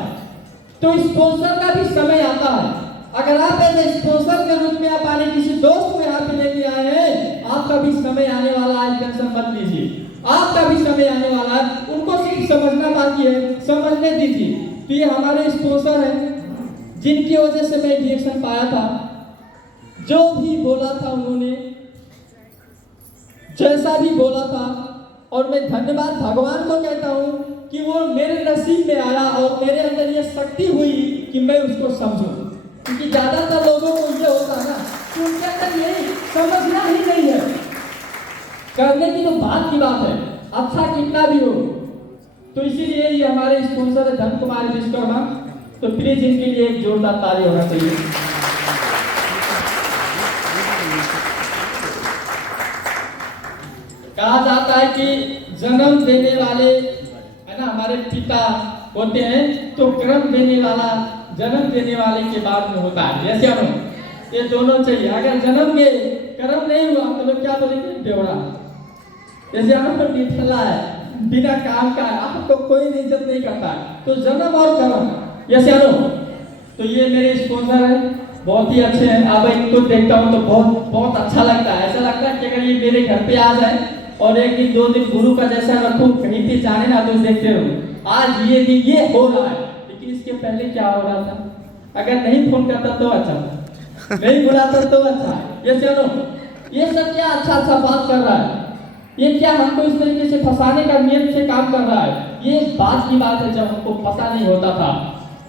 तो स्पॉन्सर का भी समय आता है। अगर आप ऐसे स्पॉन्सर के रूप में आप आने किसी दोस्त को यहाँ पे लेके आए हैं, आपका भी समय आने वाला है, टेंशन मत लीजिए, आपका भी समय आने वाला है। उनको सिर्फ समझना बाकी है, समझने दीजिए। तो ये हमारे स्पॉन्सर हैं जिनकी वजह से मैं रिएक्शन पाया था। जो भी बोला था उन्होंने, जैसा भी बोला था, और मैं धन्यवाद भगवान को कहता हूँ कि वो मेरे नसीब में आया और मेरे अंदर ये शक्ति हुई कि मैं उसको समझूं। क्योंकि ज्यादातर लोगों को ये होता है ना कि उनके अंदर यही समझना ही नहीं है, करने की तो बात की बात है, अच्छा कितना भी हो। तो इसीलिए ये हमारे स्पॉन्सर है धन कुमार विश्वकर्मा, तो प्लीज इनके लिए एक जोरदार ताली होना चाहिए। कहा जाता है कि जन्म देने वाले है ना हमारे पिता होते हैं, तो कर्म देने वाला जन्म देने वाले के बाद में होता है, जैसे हम ये दोनों चाहिए। अगर जन्म के कर्म नहीं हुआ तो लोग क्या बोलेंगे, बेवड़ा, जैसे हम पर निठल्ला है, बिना काम का है, आपको कोई इज्जत नहीं करता है। तो जन्म और कर्म, जैसे तो ये मेरे स्पॉन्सर है, बहुत ही अच्छे हैं। अब इनको देखता हूँ तो बहुत अच्छा लगता है। ऐसा लगता है कि अगर ये मेरे घर पे आ जाए और एक दिन 2 दिन गुरु का जैसा रखूं, कहीं पे जाने ना तो देखते रहो आज ये दिन ये हो रहा है, लेकिन इसके पहले क्या हो रहा था। अगर नहीं फोन करता तो अच्छा, नहीं बुलाता तो अच्छा। ये चलो, ये सब क्या अच्छा बात कर रहा है, ये क्या हमको इस तरीके से फंसाने का नियत से काम कर रहा है। ये बात की बात है जब हमको पता नहीं होता था,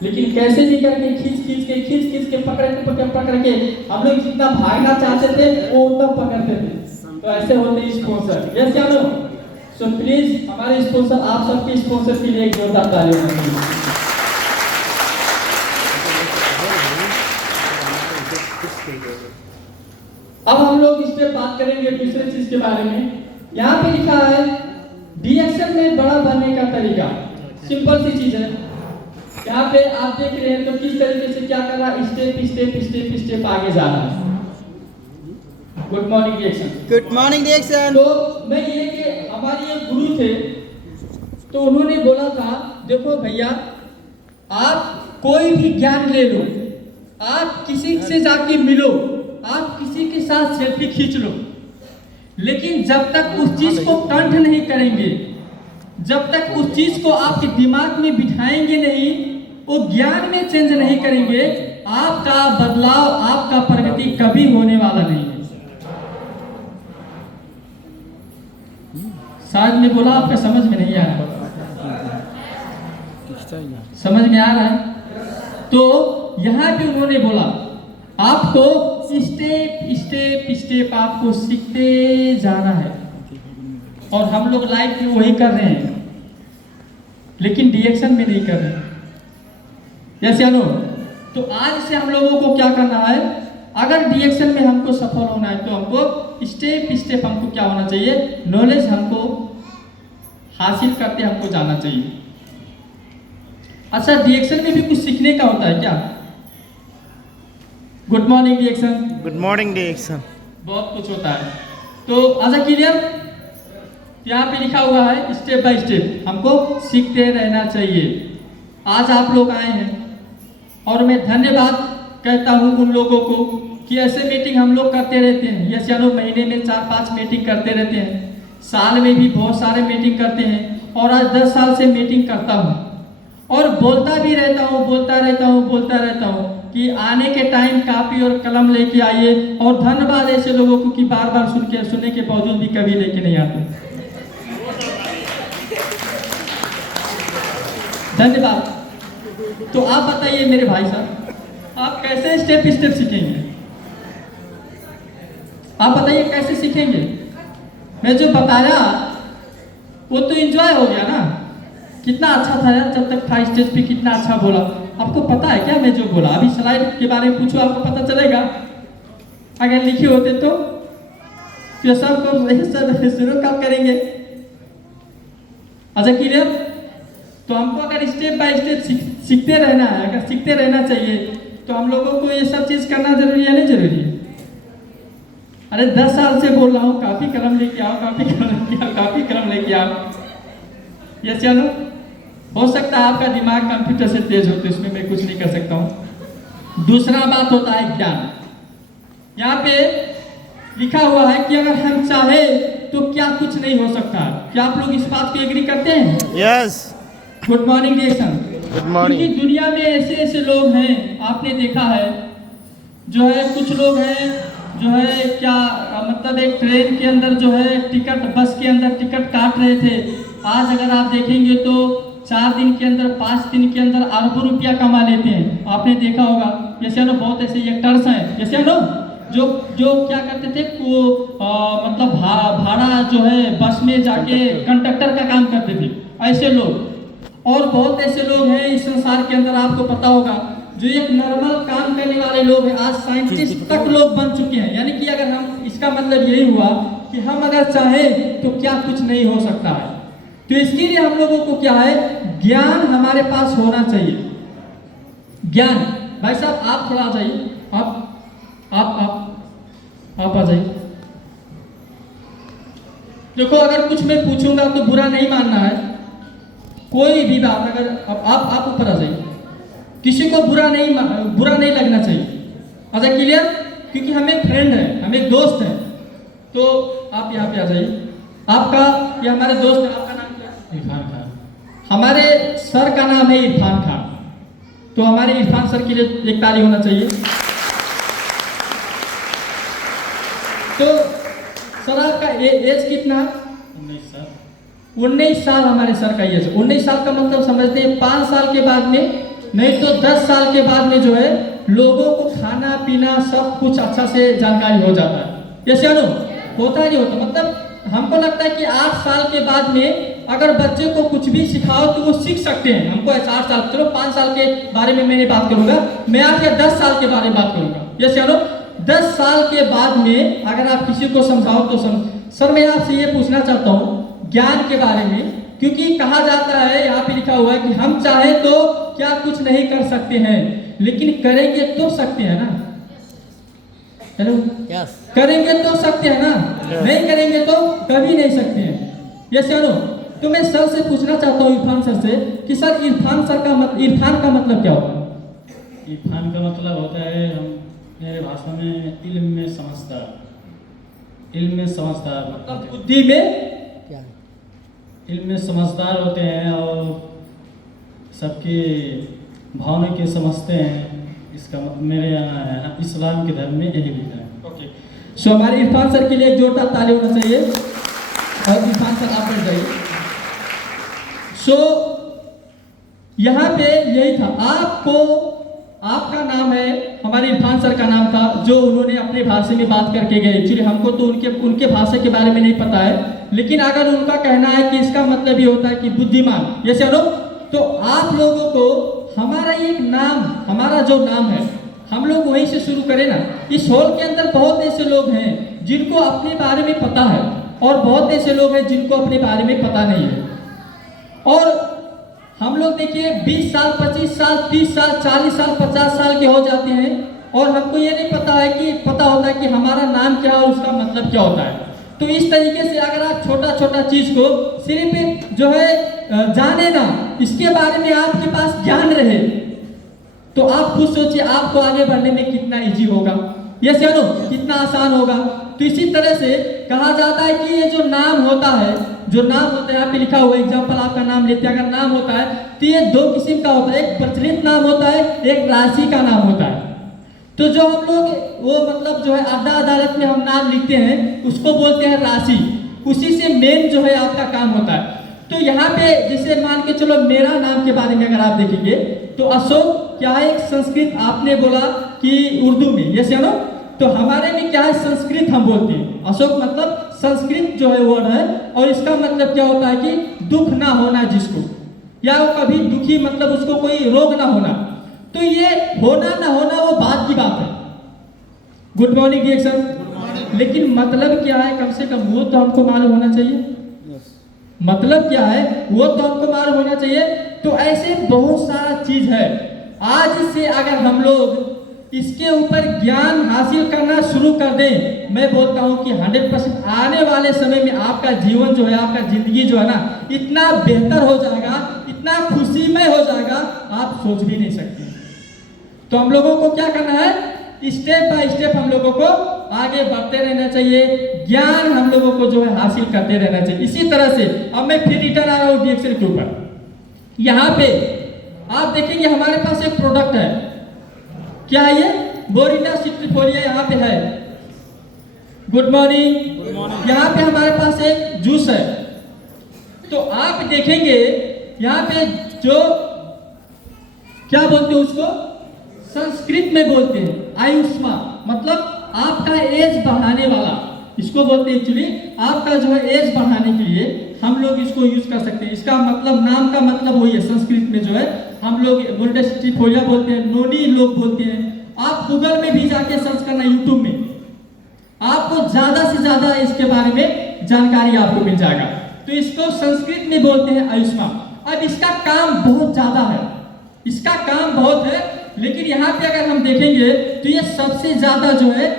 लेकिन कैसे भी करके खींच के पकड़ के हम लोग जितना भागना चाहते थे वो उतना पकड़ते थे। तो ऐसे होते स्पॉन्सर, यस क्या नो। सो प्लीज हमारे स्पॉन्सर, आप सबके स्पॉन्सर के लिए एक जोरदार ताली होनी चाहिए। अब हम लोग इस पे बात करेंगे दूसरे चीज के बारे में। यहाँ पे लिखा है रिएक्शन में बड़ा बनने का तरीका, सिंपल सी चीज है। यहाँ पे आप देख रहे हैं तो किस तरीके से क्या कर रहा है, स्टेप आगे जा रहा है। Good morning reaction. Good morning reaction. तो मैं ये कि हमारे एक गुरु थे, तो उन्होंने बोला था देखो भैया, आप कोई भी ज्ञान ले लो, आप किसी से जाके मिलो, आप किसी के साथ सेल्फी खींच लो, लेकिन जब तक उस चीज को कंठ नहीं करेंगे, जब तक उस चीज को आपके दिमाग में बिठाएंगे नहीं, वो ज्ञान में चेंज नहीं करेंगे, आपका बदलाव, आपका प्रगति कभी होने वाला नहीं है। शायद मैं बोला आपका समझ में नहीं आ रहा, समझ में आ रहा है? तो यहाँ पे उन्होंने बोला आपको स्टेप आपको सीखते जाना है, और हम लोग लाइफ में वही कर रहे हैं, लेकिन रिएक्शन में नहीं कर रहे हैं। जैसे नो, तो आज से हम लोगों को क्या करना है, अगर रिएक्शन में हमको सफल होना है तो हमको स्टेप हमको क्या होना चाहिए, नॉलेज हमको हासिल करते हमको जाना चाहिए। अच्छा, रिएक्शन में भी कुछ सीखने का होता है क्या? Good morning reaction. Good morning reaction. बहुत कुछ होता है। तो आजा क्लियर, यहाँ पे लिखा हुआ है स्टेप बाय स्टेप हमको सीखते रहना चाहिए। आज आप लोग आए हैं, और मैं धन्यवाद कहता हूँ उन लोगों को कि ऐसे मीटिंग हम लोग करते रहते हैं। ये चलो महीने में 4-5 मीटिंग करते रहते हैं, साल में भी बहुत सारे मीटिंग करते हैं, और आज 10 साल से मीटिंग करता हूँ और बोलता भी रहता हूँ, बोलता रहता हूँ कि आने के टाइम कापी और कलम लेके आइए। और धन्यवाद ऐसे लोगों को कि बार बार सुनने के बावजूद भी कभी लेके नहीं आते। धन्यवाद। तो आप बताइए मेरे भाई साहब, आप कैसे स्टेप सीखेंगे? आप बताइए कैसे सीखेंगे? मैं जो बताया वो तो एंजॉय हो गया ना, कितना अच्छा था यार, जब तक था स्टेज पे कितना अच्छा बोला। आपको पता है क्या मैं जो बोला? अभी स्लाइड के बारे में पूछो, आपको पता चलेगा। अगर लिखे होते तो ये सब को शुरू कब करेंगे? अच्छा क्लियर? तो हमको अगर स्टेप बाय स्टेप सीखते रहना है, अगर सीखते रहना चाहिए, तो हम लोगों को ये सब चीज़ करना जरूरी है, नहीं जरूरी है? अरे 10 साल से बोल रहा हूँ कापी कलम लेके आओ, कापी कलम लेके आओ। ये चलो, हो सकता है आपका दिमाग कंप्यूटर से तेज होते, उसमें मैं कुछ नहीं कर सकता हूँ। दूसरा बात होता है ज्ञान। यहाँ पे लिखा हुआ है कि अगर हम चाहे तो क्या कुछ नहीं हो सकता। क्या आप लोग इस बात को एग्री करते हैं? Yes. Good morning reaction. Good morning. क्योंकि दुनिया में ऐसे लोग हैं, आपने देखा है, जो है कुछ लोग हैं जो है क्या मतलब एक ट्रेन के अंदर जो है टिकट, बस के अंदर टिकट काट रहे थे। आज अगर आप देखेंगे तो 4 दिन के अंदर, 5 दिन के अंदर अरबों रुपया कमा लेते हैं। आपने देखा होगा। जैसे ना बहुत ऐसे एक्टर्स हैं, जैसे ना जो क्या करते थे वो मतलब भाड़ा जो है बस में जाके कंडक्टर का काम करते थे, ऐसे लोग। और बहुत ऐसे लोग हैं इस संसार के अंदर, आपको पता होगा, जो एक नॉर्मल काम करने वाले लोग हैं, आज साइंटिस्ट तक लोग बन चुके हैं। यानी कि अगर हम, इसका मतलब यही हुआ कि हम अगर चाहें तो क्या कुछ नहीं हो सकता है। तो इसके लिए हम लोगों को क्या है, ज्ञान हमारे पास होना चाहिए। ज्ञान। भाई साहब आप थोड़ा आ जाइए, आप आ जाइए। देखो अगर कुछ मैं पूछूंगा तो बुरा नहीं मानना है, कोई भी बात। अगर आप ऊपर आ जाइए, किसी को बुरा नहीं लगना चाहिए। अच्छा क्लियर? क्योंकि हमें फ्रेंड है, हमें दोस्त है। तो आप यहाँ पे आ जाइए। आपका, ये हमारे दोस्त है, आपका नाम क्या है? इरफान खान। हमारे सर का नाम है इरफान खान। तो हमारे इरफान सर के लिए एक ताली होना चाहिए। तो सर आपका एज कितना है? 19 साल। 19 साल हमारे सर का एज है। 19 साल का मतलब समझते हैं 5 साल के बाद में, नहीं तो 10 साल के बाद में जो है लोगों को खाना पीना सब कुछ अच्छा से जानकारी हो जाता है। जैसे होता नहीं होता, मतलब हमको लगता है कि 8 साल के बाद में अगर बच्चे को कुछ भी सिखाओ तो वो सीख सकते हैं। हमको ऐसा 8 साल, चलो 5 साल के बारे में मैंने बात करूंगा, मैं 8 या 10 साल के बारे में बात करूंगा। जैसे 10 साल के बाद में अगर आप किसी को समझाओ तो सर मैं आपसे ये पूछना चाहता हूँ ज्ञान के बारे में, क्योंकि कहा जाता है, यहाँ पे लिखा हुआ है कि हम चाहे तो क्या कुछ नहीं कर सकते हैं, लेकिन करेंगे तो सकते हैं ना। Hello, Yes. करेंगे तो सकते हैं ना, Yes. नहीं करेंगे तो कभी नहीं सकते हैं। ये चलो, तो मैं सर से पूछना चाहता हूँ, इरफान सर से, कि सर इरफान का मतलब क्या होता है? इरफान का मतलब होता है, हम मेरे भाषा में इल्म में समझदार। इल्म में समझदार मतलब बुद्धि में, इल्म में समझदार होते हैं और सबकी भावना के समझते हैं। इसका मतलब मेरे यहाँ इस्लाम के धर्म में यही लिखा है। ओके। सो हमारे इरफान सर के लिए एक जोरदार ताली होना चाहिए। और इरफान सर आप बैठ जाइए। सो यहाँ पे यही था। आपका नाम है, हमारे इरफान सर का नाम था, जो उन्होंने अपने भाषा में बात करके गए। एक्चुअली हमको तो उनके भाषा के बारे में नहीं पता है, लेकिन अगर उनका कहना है कि इसका मतलब ये होता है कि बुद्धिमान, ये चलो, तो आप लोगों को हमारा एक नाम, हमारा जो नाम है, हम लोग वहीं से शुरू करें ना। इस हॉल के अंदर बहुत ऐसे लोग हैं जिनको अपने बारे में पता है, और बहुत ऐसे लोग हैं जिनको अपने बारे में पता नहीं है। और हम लोग देखिए 20 साल, 25 साल, 30 साल, 40 साल, 50 साल के हो जाते हैं, और हमको ये नहीं पता होता है कि हमारा नाम क्या है और उसका मतलब क्या होता है। तो इस तरीके से अगर आप छोटा चीज को सिर्फ जो है जाने ना, इसके बारे में आपके पास ज्ञान रहे, तो आप खुद सोचिए आपको आगे बढ़ने में कितना इजी होगा, यस या नो, कितना आसान होगा। तो इसी तरह से कहा जाता है कि ये जो नाम होता है, जो नाम होता है यहाँ पे लिखा हुआ एग्जाम्पल आपका नाम लेते हैं, अगर नाम होता है तो ये दो किस्म का होता है, एक प्रचलित नाम होता है, एक राशि का नाम होता है। तो जो हम लोग वो मतलब जो है अड्डा अदालत में हम नाम लिखते हैं उसको बोलते हैं राशि, उसी से मेन जो है आपका काम होता है। तो यहाँ पे जैसे मान के चलो मेरा नाम के बारे में अगर आप देखेंगे तो अशोक क्या है, एक संस्कृत, आपने बोला कि उर्दू में, यस या नो, तो हमारे में क्या है संस्कृत हम बोलते हैं, अशोक मतलब संस्कृत जो है वर्ड है, और इसका मतलब क्या होता है कि दुख ना होना जिसको, या वो कभी दुखी मतलब उसको कोई रोग ना होना। तो ये होना ना होना वो बात की बात है। गुड मॉर्निंग रिएक्शन, लेकिन मतलब क्या है कम से कम वो तो हमको मालूम होना चाहिए, मतलब क्या है वो तो हमको मालूम होना चाहिए। तो ऐसे बहुत सारा चीज है, आज से अगर हम लोग इसके ऊपर ज्ञान हासिल करना शुरू कर दें, मैं बोलता हूं कि 100% आने वाले समय में आपका जीवन जो है, आपका जिंदगी जो है ना, इतना बेहतर हो जाएगा, इतना खुशीमय हो जाएगा, आप सोच भी नहीं सकते। तो हम लोगों को क्या करना है, स्टेप बाय स्टेप हम लोगों को आगे बढ़ते रहना चाहिए, ज्ञान हम लोगों को जो है हासिल करते रहना चाहिए। इसी तरह से अब मैं फिर रिटर्न आ रहा हूँ डिएक्शन के ऊपर। यहाँ पे आप देखेंगे हमारे पास एक प्रोडक्ट है, क्या है ये, बोरिटा सिट्रीफोलिया यहाँ पे है। Good morning. यहाँ पे हमारे पास एक जूस है, तो आप देखेंगे यहाँ पे जो क्या बोलते हैं उसको, संस्कृत में बोलते हैं आयुष्मा, मतलब आपका एज बढ़ाने वाला, इसको बोलते हैं एक्चुअली आपका जो है एज बढ़ाने के लिए हम लोग इसको यूज कर सकते हैं। इसका मतलब नाम का मतलब वही है, संस्कृत में जो है हम लोग बोरिटा सिट्रीफोलिया बोलते हैं, नोनी लोग बोलते हैं। आप गूगल में भी जाके सर्च करना, यूट्यूब में आपको ज्यादा से ज्यादा इसके बारे में जानकारी आपको मिल जाएगा। तो इसको संस्कृत में बोलते हैं आयुष्मा। अब इसका काम बहुत ज्यादा है, इसका काम बहुत है, लेकिन यहाँ पे अगर हम देखेंगे तो ये सबसे ज्यादा जो है,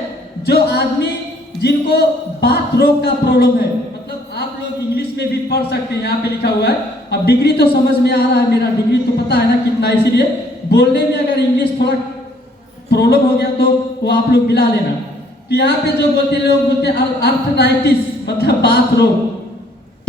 जो आदमी जिनको बात रोग का प्रॉब्लम है, मतलब आप लोग इंग्लिश में भी पढ़ सकते हैं, यहाँ पे लिखा हुआ है। अब डिग्री तो समझ में आ रहा है, मेरा डिग्री तो पता है ना कितना, इसीलिए बोलने में अगर इंग्लिश थोड़ा प्रॉब्लम हो गया तो वो आप लोग मिला लेना। तो यहाँ पे जो बोलते हैं लोग बोलते हैं आर्थराइटिस, मतलब बात रोग,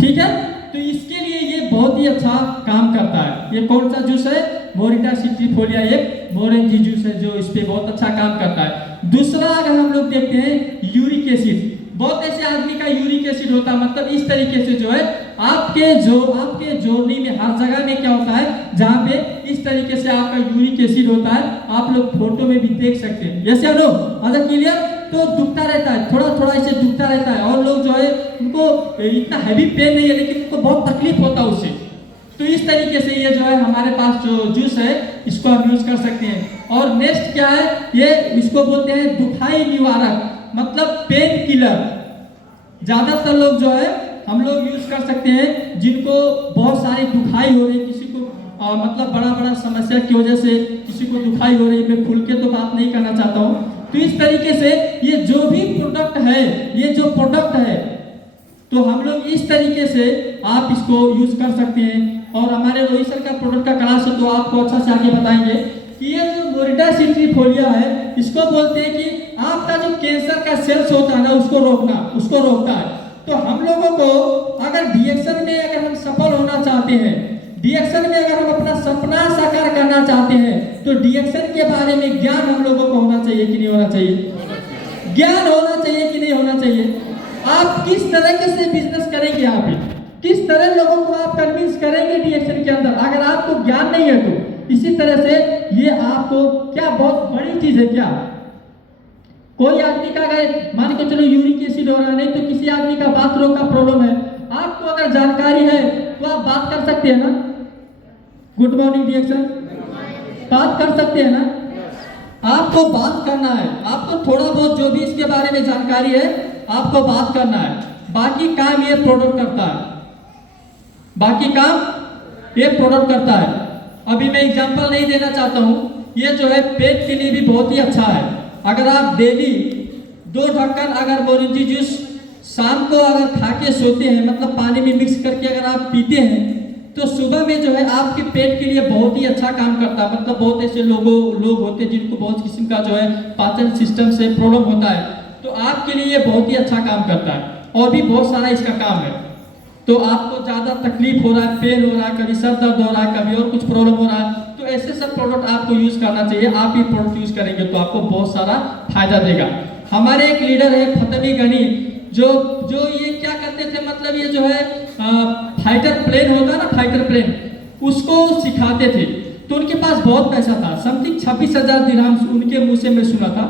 ठीक है। तो इसके लिए ये बहुत ही अच्छा काम करता है। ये कौन सा जूस है, बोरिटा सिट्रीफोलिया, एक मोरेंजी जूस है जो इस पे बहुत अच्छा काम करता है। दूसरा अगर हम लोग देखते हैं यूरिक एसिड, बहुत ऐसे आदमी का यूरिक एसिड होता है, मतलब इस तरीके से जो है आपके जोड़नी में हर जगह में क्या होता है, जहाँ पे इस तरीके से आपका यूरिक एसिड होता है, आप लोग फोटो में भी देख सकते हैं, यस या नो, मतलब क्लियर। तो दुखता रहता है, थोड़ा थोड़ा ऐसे दुखता रहता है, और लोग जो है उनको इतना हैवी पेन नहीं है, लेकिन उनको बहुत तकलीफ होता है उससे। तो इस तरीके से ये जो है हमारे पास जो जूस है इसको हम यूज कर सकते हैं। और नेक्स्ट क्या है, ये इसको बोलते हैं दुखाई निवारक, मतलब पेन किलर। ज्यादातर लोग जो है हम लोग यूज कर सकते हैं जिनको बहुत सारी दुखाई हो रही है, किसी को मतलब बड़ा बड़ा समस्या की वजह से किसी को दुखाई हो रही है। मैं खुल के तो बात नहीं करना चाहता हूँ। तो इस तरीके से ये जो भी प्रोडक्ट है, ये जो प्रोडक्ट है, तो हम लोग इस तरीके से आप इसको यूज कर सकते हैं। और हमारे रोहित सर का प्रोडक्ट का क्लास है तो आपको अच्छा से आगे बताएंगे कि ये जो बोरिटा सिट्रीफोलिया है, इसको बोलते हैं कि आपका जो कैंसर का सेल्स होता है ना, उसको रोकता है। तो हम लोगों को अगर डिएक्शन में अगर हम सफल होना चाहते हैं, डिएक्शन में अगर हम अपना सपना साकार करना चाहते हैं, तो डिएक्शन के बारे में ज्ञान हम लोगों को होना चाहिए कि नहीं होना चाहिए, ज्ञान होना चाहिए कि नहीं होना चाहिए। आप किस तरीके से बिजनेस करेंगे, यहाँ पे किस तरह लोगों को आप कन्विंस करेंगे डिएक्शन के अंदर, अगर आपको ज्ञान नहीं है तो। इसी तरह से ये आपको क्या बहुत बड़ी चीज है क्या, कोई आदमी का अगर मान के चलो यूरिक एसिड हो रहा है, नहीं तो किसी आदमी का बात रोग का प्रॉब्लम है, आपको अगर जानकारी है तो आप बात कर सकते हैं ना। गुड मॉर्निंग डिएक्शन, बात कर सकते हैं ना। आपको बात करना है, आपको थोड़ा बहुत जो भी इसके बारे में जानकारी है आपको बात करना है, बाकी काम ये प्रोडक्ट करता है, बाकी काम ये प्रोडक्ट करता है। अभी मैं एग्जांपल नहीं देना चाहता हूँ, ये जो है पेट के लिए भी बहुत ही अच्छा है। अगर आप डेली 2 ढक्कन अगर मोरिंजी जूस शाम को अगर खा के सोते हैं, मतलब पानी में मिक्स करके अगर आप पीते हैं, तो सुबह में जो है आपके पेट के लिए बहुत ही अच्छा काम करता है। मतलब बहुत ऐसे लोग होते हैं जिनको बहुत किस्म का जो है पाचन सिस्टम से प्रॉब्लम होता है, तो आपके लिए ये बहुत ही अच्छा काम करता है। और भी बहुत सारा इसका काम है। तो आपको ज़्यादा तकलीफ हो रहा है, पेन हो रहा है, कभी सर दर्द हो रहा है, कभी और कुछ प्रॉब्लम हो रहा है, तो ऐसे सब प्रोडक्ट आपको यूज़ करना चाहिए। आप ये प्रोडक्ट यूज़ करेंगे तो आपको बहुत सारा फायदा देगा। हमारे एक लीडर है फतेमी गनी, जो ये क्या करते थे, मतलब ये जो है फाइटर प्लेन होता है ना, फाइटर प्लेन, उसको सिखाते थे। तो उनके पास बहुत पैसा था, समथिंग 26,000 दिरहम उनके मुंह से मैं सुना था।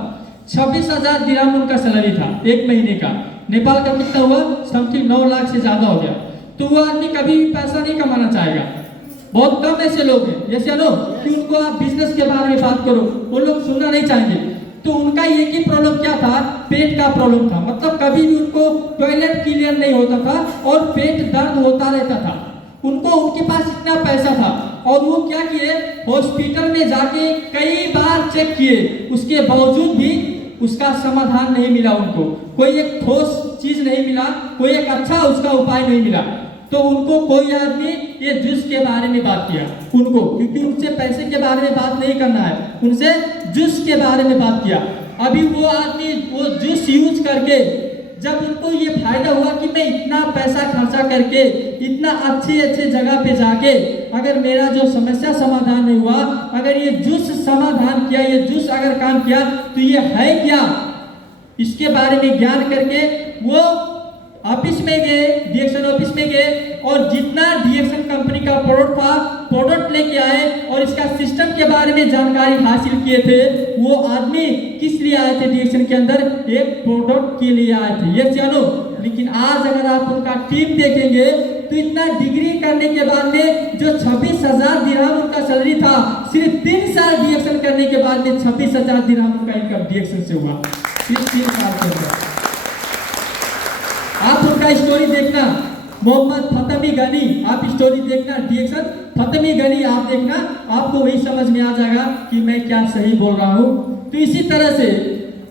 26,000 दिरहम उनका सैलरी था एक महीने का। नेपाल का कितना हुआ, समथिंग 9 लाख से ज़्यादा हो गया। तो वो आदमी कभी भी पैसा नहीं कमाना चाहेगा। बहुत कम ऐसे लोग हैं जैसे नो कि उनको आप बिजनेस के बारे में बात करो, वो लोग सुनना नहीं चाहेंगे। तो उनका एक ही प्रॉब्लम क्या था, पेट का प्रॉब्लम था। मतलब कभी भी उनको टॉयलेट क्लियर नहीं होता था और पेट दर्द होता रहता था। उनके पास इतना पैसा था और वो क्या किए, हॉस्पिटल में जाके कई बार चेक किए, उसके बावजूद भी उसका समाधान नहीं मिला। उनको कोई एक ठोस चीज नहीं मिला, कोई एक अच्छा उसका उपाय नहीं मिला। तो उनको कोई आदमी ये जूस के बारे में बात किया उनको, क्योंकि उनसे पैसे के बारे में बात नहीं करना है, उनसे जूस के बारे में बात किया। अभी वो आदमी वो जूस यूज करके जब उनको ये फायदा हुआ कि मैं इतना पैसा खर्चा करके इतना अच्छे जगह पे जाके अगर मेरा जो समस्या समाधान नहीं हुआ, अगर ये जूस समाधान किया, ये जूस अगर काम किया तो ये है क्या, इसके बारे में ज्ञान करके वो ऑफिस में गए, डीएक्शन ऑफिस में गए और जितना डीएक्शन कंपनी का प्रोडक्ट था प्रोडक्ट लेके आए और इसका सिस्टम के बारे में जानकारी हासिल किए थे। वो आदमी किस लिए आए थे डीएक्शन के अंदर, एक प्रोडक्ट के लिए आए थे, ये जानो। लेकिन आज अगर आप उनका टीम देखेंगे तो इतना डिग्री करने के बाद में जो 26,000 दिरहम उनका सैलरी था, सिर्फ 3 साल डीएक्शन करने के बाद में 26,000 दिरहम उनका इनकम डीएक्शन से हुआ, सिर्फ 3 साल के अंदर। आप उनका स्टोरी देखना, मोहम्मद फतेमी गनी, आप स्टोरी देखना, डीएक्शन फतेमी गनी आप देखना, आपको वही समझ में आ जाएगा कि मैं क्या सही बोल रहा हूँ। तो इसी तरह से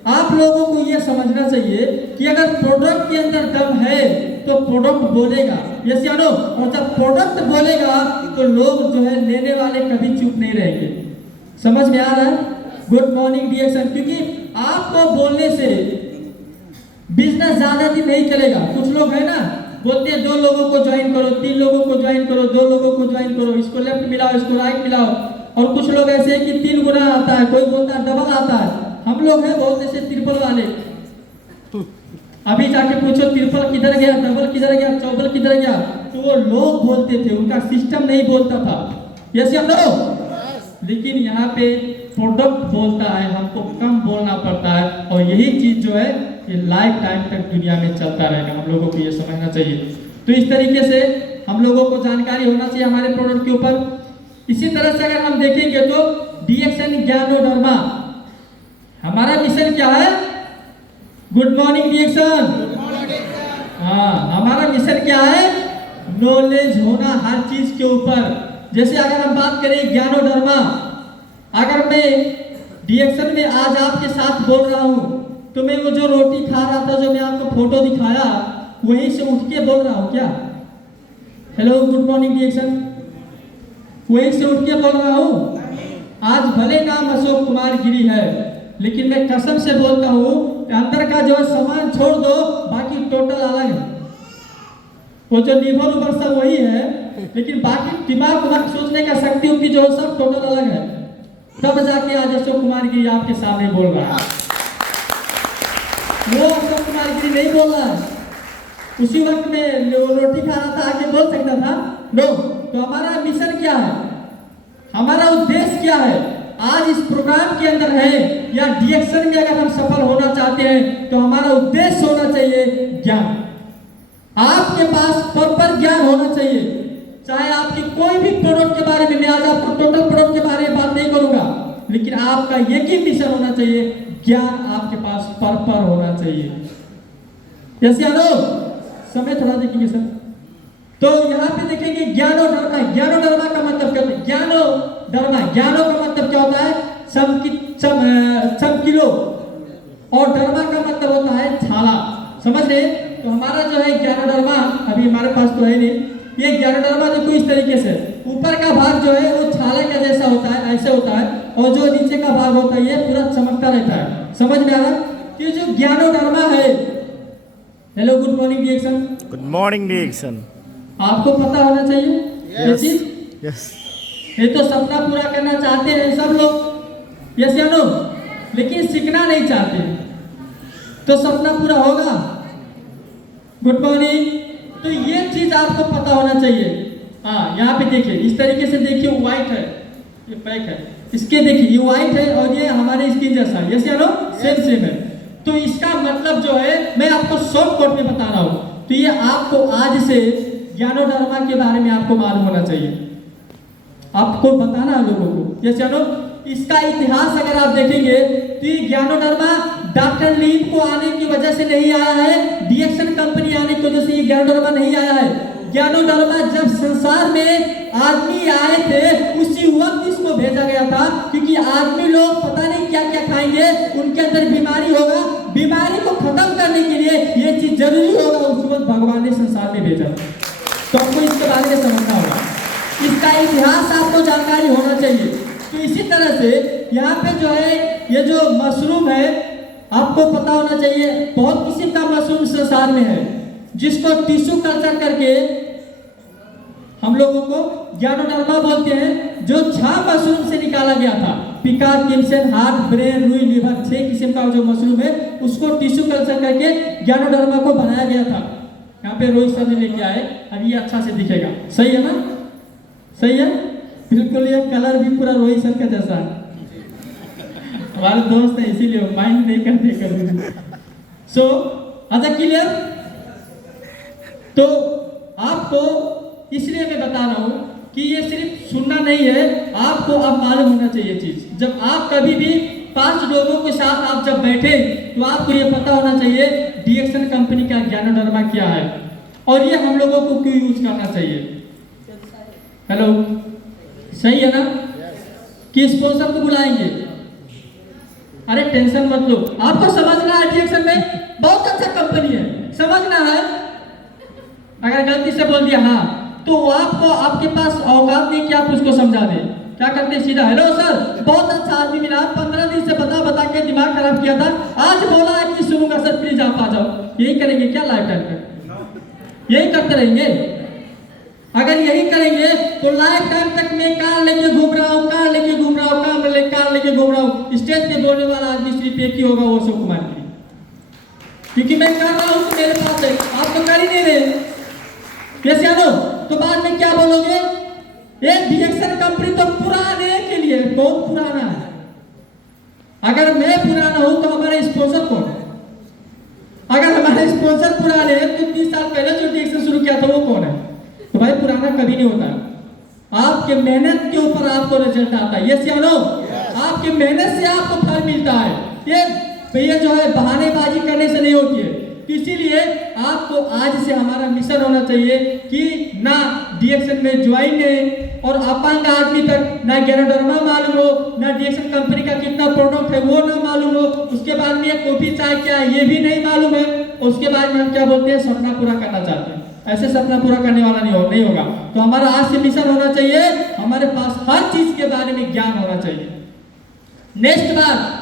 आप लोगों को यह समझना चाहिए कि अगर प्रोडक्ट के अंदर दम है तो प्रोडक्ट बोलेगा, यस या नो। और जब प्रोडक्ट बोलेगा तो लोग जो है लेने वाले कभी चुप नहीं रहेंगे। समझ में आ रहा है? गुड मॉर्निंग डीएक्शन, क्योंकि आपको बोलने से बिजनेस ज्यादा दिन नहीं चलेगा। कुछ लोग है ना बोलते हैं 2 लोगों को ज्वाइन करो, 3 लोगों को ज्वाइन करो, 2 लोगों को ज्वाइन करो, इसको लेफ्ट मिलाओ, इसको राइट मिलाओ। और कुछ लोग ऐसे हैं कि 3 गुना आता है, कोई बोलता है डबल आता है। हम लोग हैं बहुत ऐसे ट्रिपल वाले। अभी जाके पूछो ट्रिपल किधर गया, डबल किधर गया, चौबल किधर गया, तो वो लोग बोलते थे, उनका सिस्टम नहीं बोलता था। यस हम लोग, लेकिन यहाँ पे प्रोडक्ट बोलता है, हमको कम बोलना पड़ता है। और यही चीज जो है ये लाइफ टाइम तक दुनिया में चलता रहेगा, हम लोगों को ये समझना चाहिए। तो इस तरीके से हम लोगों को जानकारी होना चाहिए हमारे प्रोडक्ट के ऊपर। इसी तरह से अगर हम देखेंगे तो डीएक्शन ज्ञानोधर्मा, हमारा मिशन क्या है? Good morning Dixon. हाँ, हमारा मिशन क्या है? नॉलेज होना हर चीज के ऊपर। जैसे अगर हम बात करें ज्ञानोधर्मा, अगर मैं डीएक्शन में आज आपके साथ बोल रहा हूँ तो मैं वो जो रोटी खा रहा था, जो मैं आपको फोटो दिखाया, वहीं से उठ के बोल रहा हूँ क्या? हेलो गुड मॉर्निंग डीएक्शन, वहीं से उठ के बोल रहा हूँ? आज भले नाम अशोक कुमार गिरी है, लेकिन मैं कसम से बोलता हूँ अंदर का जो सामान छोड़ दो, बाकी टोटल अलग है। वो जो निभर उबर सब वही है, लेकिन बाकी दिमाग सोचने का शक्ति उनकी जो सब टोटल अलग है। तब जाके आज अशोक कुमार गिरी आपके सामने बोल रहा है। वो अशोक कुमार गिरी नहीं बोल रहा है। उसी वक्त में रोटी खा रहा था, आगे बोल सकता था नो। तो हमारा मिशन क्या है, हमारा उद्देश्य क्या है? आज इस प्रोग्राम के अंदर है या डीएक्शन में अगर हम सफल होना चाहते हैं तो हमारा उद्देश्य होना चाहिए ज्ञान। आपके पास प्रॉपर ज्ञान होना चाहिए। चाहे आपकी कोई भी प्रोडक्ट के बारे में, मैं आज आपको टोटल प्रोडक्ट के बारे में बात नहीं करूंगा, लेकिन आपका एक ही मिशन होना चाहिए, ज्ञान आपके पास प्रॉपर होना चाहिए। जैसे समय थोड़ा देखेंगे सर। तो यहाँ पे देखेंगे ज्ञानोधर्मा। ज्ञानोधर्मा का मतलब क्या होता है? ज्ञानो का मतलब क्या होता है? किलो, और धर्मा का मतलब होता है छाला। समझ रहे? तो हमारा जो है ज्ञानोधर्मा, अभी हमारे पास तो है नहीं, ये ज्ञानोडर्मा देखो इस तरीके से ऊपर का भाग जो है वो छाले का जैसा होता है, ऐसे होता है, और जो नीचे का भाग होता है ये पूरा चमकता रहता है। समझ में आ रहा कि जो ज्ञानोडर्मा है। Hello, good morning Dixon. Good morning, Dixon. आपको पता होना चाहिए ये चीज। Yes. ये तो सपना पूरा करना चाहते हैं सब लोग, यस या नो, लेकिन सीखना नहीं चाहते, तो सपना पूरा होगा। Good morning. तो ये चीज आपको पता होना चाहिए। हाँ, यहाँ पे देखिए, इस तरीके से देखिए, व्हाइट है, ये पैक है, इसके देखिए ये व्हाइट है और ये हमारे स्किन जैसा है, यस या नो, सेम है। तो इसका मतलब जो है मैं आपको शॉर्ट कट में बता रहा हूँ। तो ये आपको आज से ज्ञानोडर्मा के बारे में आपको मालूम होना चाहिए, आपको बताना है लोगों को, यस या नो। इसका इतिहास अगर आप देखेंगे तो ये ज्ञानोडर्मा डॉक्टर लीम को आने की वजह से नहीं आया है, डीएक्शन कंपनी आने की वजह से ये ज्ञानोडर्मा नहीं आया है। ज्ञानोडर्मा जब संसार में आदमी आए थे उसी वक्त इसको भेजा गया था, क्योंकि आदमी लोग पता नहीं क्या क्या खाएंगे, उनके अंदर बीमारी होगा, बीमारी को खत्म करने के लिए ये चीज जरूरी होगा, उस वक्त भगवान ने संसार में भेजा। तो आपको इसके बारे में समझना होगा, इसका इतिहास आपको जानकारी होना चाहिए। तो इसी तरह से यहाँ पे जो है ये जो मशरूम है आपको पता होना चाहिए, बहुत किस्म का मशरूम संसार में है जिसको टिश्यू कल्चर करके हम लोगों को ज्ञानोडर्मा बोलते हैं, जो 6 मशरूम से निकाला गया था। पिकार, किमसेन, हार्ट, ब्रेन, रुई, लिवर, 6 किस्म का जो मशरूम है उसको टिश्यू कल्चर करके ज्ञानोडर्मा को बनाया गया था। यहाँ पे रोहित सर ने लेके आए, अब ये अच्छा से दिखेगा, सही है ना, सही है, बिल्कुल। ये कलर भी पूरा रोहित सर का जैसा है, हमारे दोस्त है इसीलिए माइंड नहीं करते कभी। सो अच्छा, क्लियर। तो आपको इसलिए मैं बता रहा हूं कि ये सिर्फ सुनना नहीं है, आपको अब मालूम होना चाहिए चीज। जब आप कभी भी 5 लोगों के साथ आप जब बैठे तो आपको ये पता होना चाहिए डीएक्शन कंपनी का ज्ञानोडर्मा क्या है और ये हम लोगों को क्यों यूज करना चाहिए। हेलो, सही है ना कि स्पॉन्सर को बुलाएंगे, अरे टेंशन मत लो, आपको समझना है डीएक्शन में बहुत अच्छा कंपनी है, समझना है। अगर गलती से बोल दिया हाँ तो आपको, आपके पास औकात नहीं कि आप उसको समझा दें। क्या करते सीधा, हेलो सर, बहुत अच्छा आदमी मिला, 15 दिन से बता के दिमाग खराब किया था, आज बोला है कि सुनूंगा सर, प्लीज आप आ जाओ। यही करेंगे क्या लाइफ टाइम तक? यही करते रहेंगे। अगर यही करेंगे तो लाइफ टाइम तक मैं कार लेके घूम रहा हूँ, कार लेके घूम रहा हूँ, कार लेके घूम रहा हूँ, स्टेज पे बोलने वाला आदमी सिर्फ एक ही होगा, वो अशोक कुमार की, क्योंकि मैं कर रहा हूँ तो मेरे पास है, आप तो कर ही नहीं रहे, यस या नो। तो बाद में क्या बोलोगे, ये डीएक्शन कंपनी तो पुराने के लिए बहुत पुराना है। अगर मैं पुराना हूं तो हमारे स्पॉन्सर कौन है? अगर हमारे स्पॉन्सर पुराने हैं तो 30 साल पहले जो डीएक्शन शुरू किया था वो कौन है? तो भाई पुराना कभी नहीं होता, आपके मेहनत के ऊपर आपको रिजल्ट आता है, यस या नो। आपके मेहनत से आपको फल मिलता है, ये जो है बहानेबाजी करने से नहीं होती है। तो इसीलिए आपको आज से हमारा मिशन होना चाहिए कि ना डीएक्शन में ज्वाइन है और अपंग आदमी तक ना ज्ञानोडर्मा मालूम हो, ना डीएक्शन कंपनी का कितना प्रोडक्ट है वो ना मालूम हो, उसके बाद में कॉफी चाय क्या है ये भी नहीं मालूम है, उसके बाद में हम क्या बोलते हैं, सपना पूरा करना चाहते हैं। ऐसे सपना पूरा करने वाला नहीं होगा। तो हमारा आज से मिशन होना चाहिए, हमारे पास हर चीज के बारे में ज्ञान होना चाहिए। नेक्स्ट बार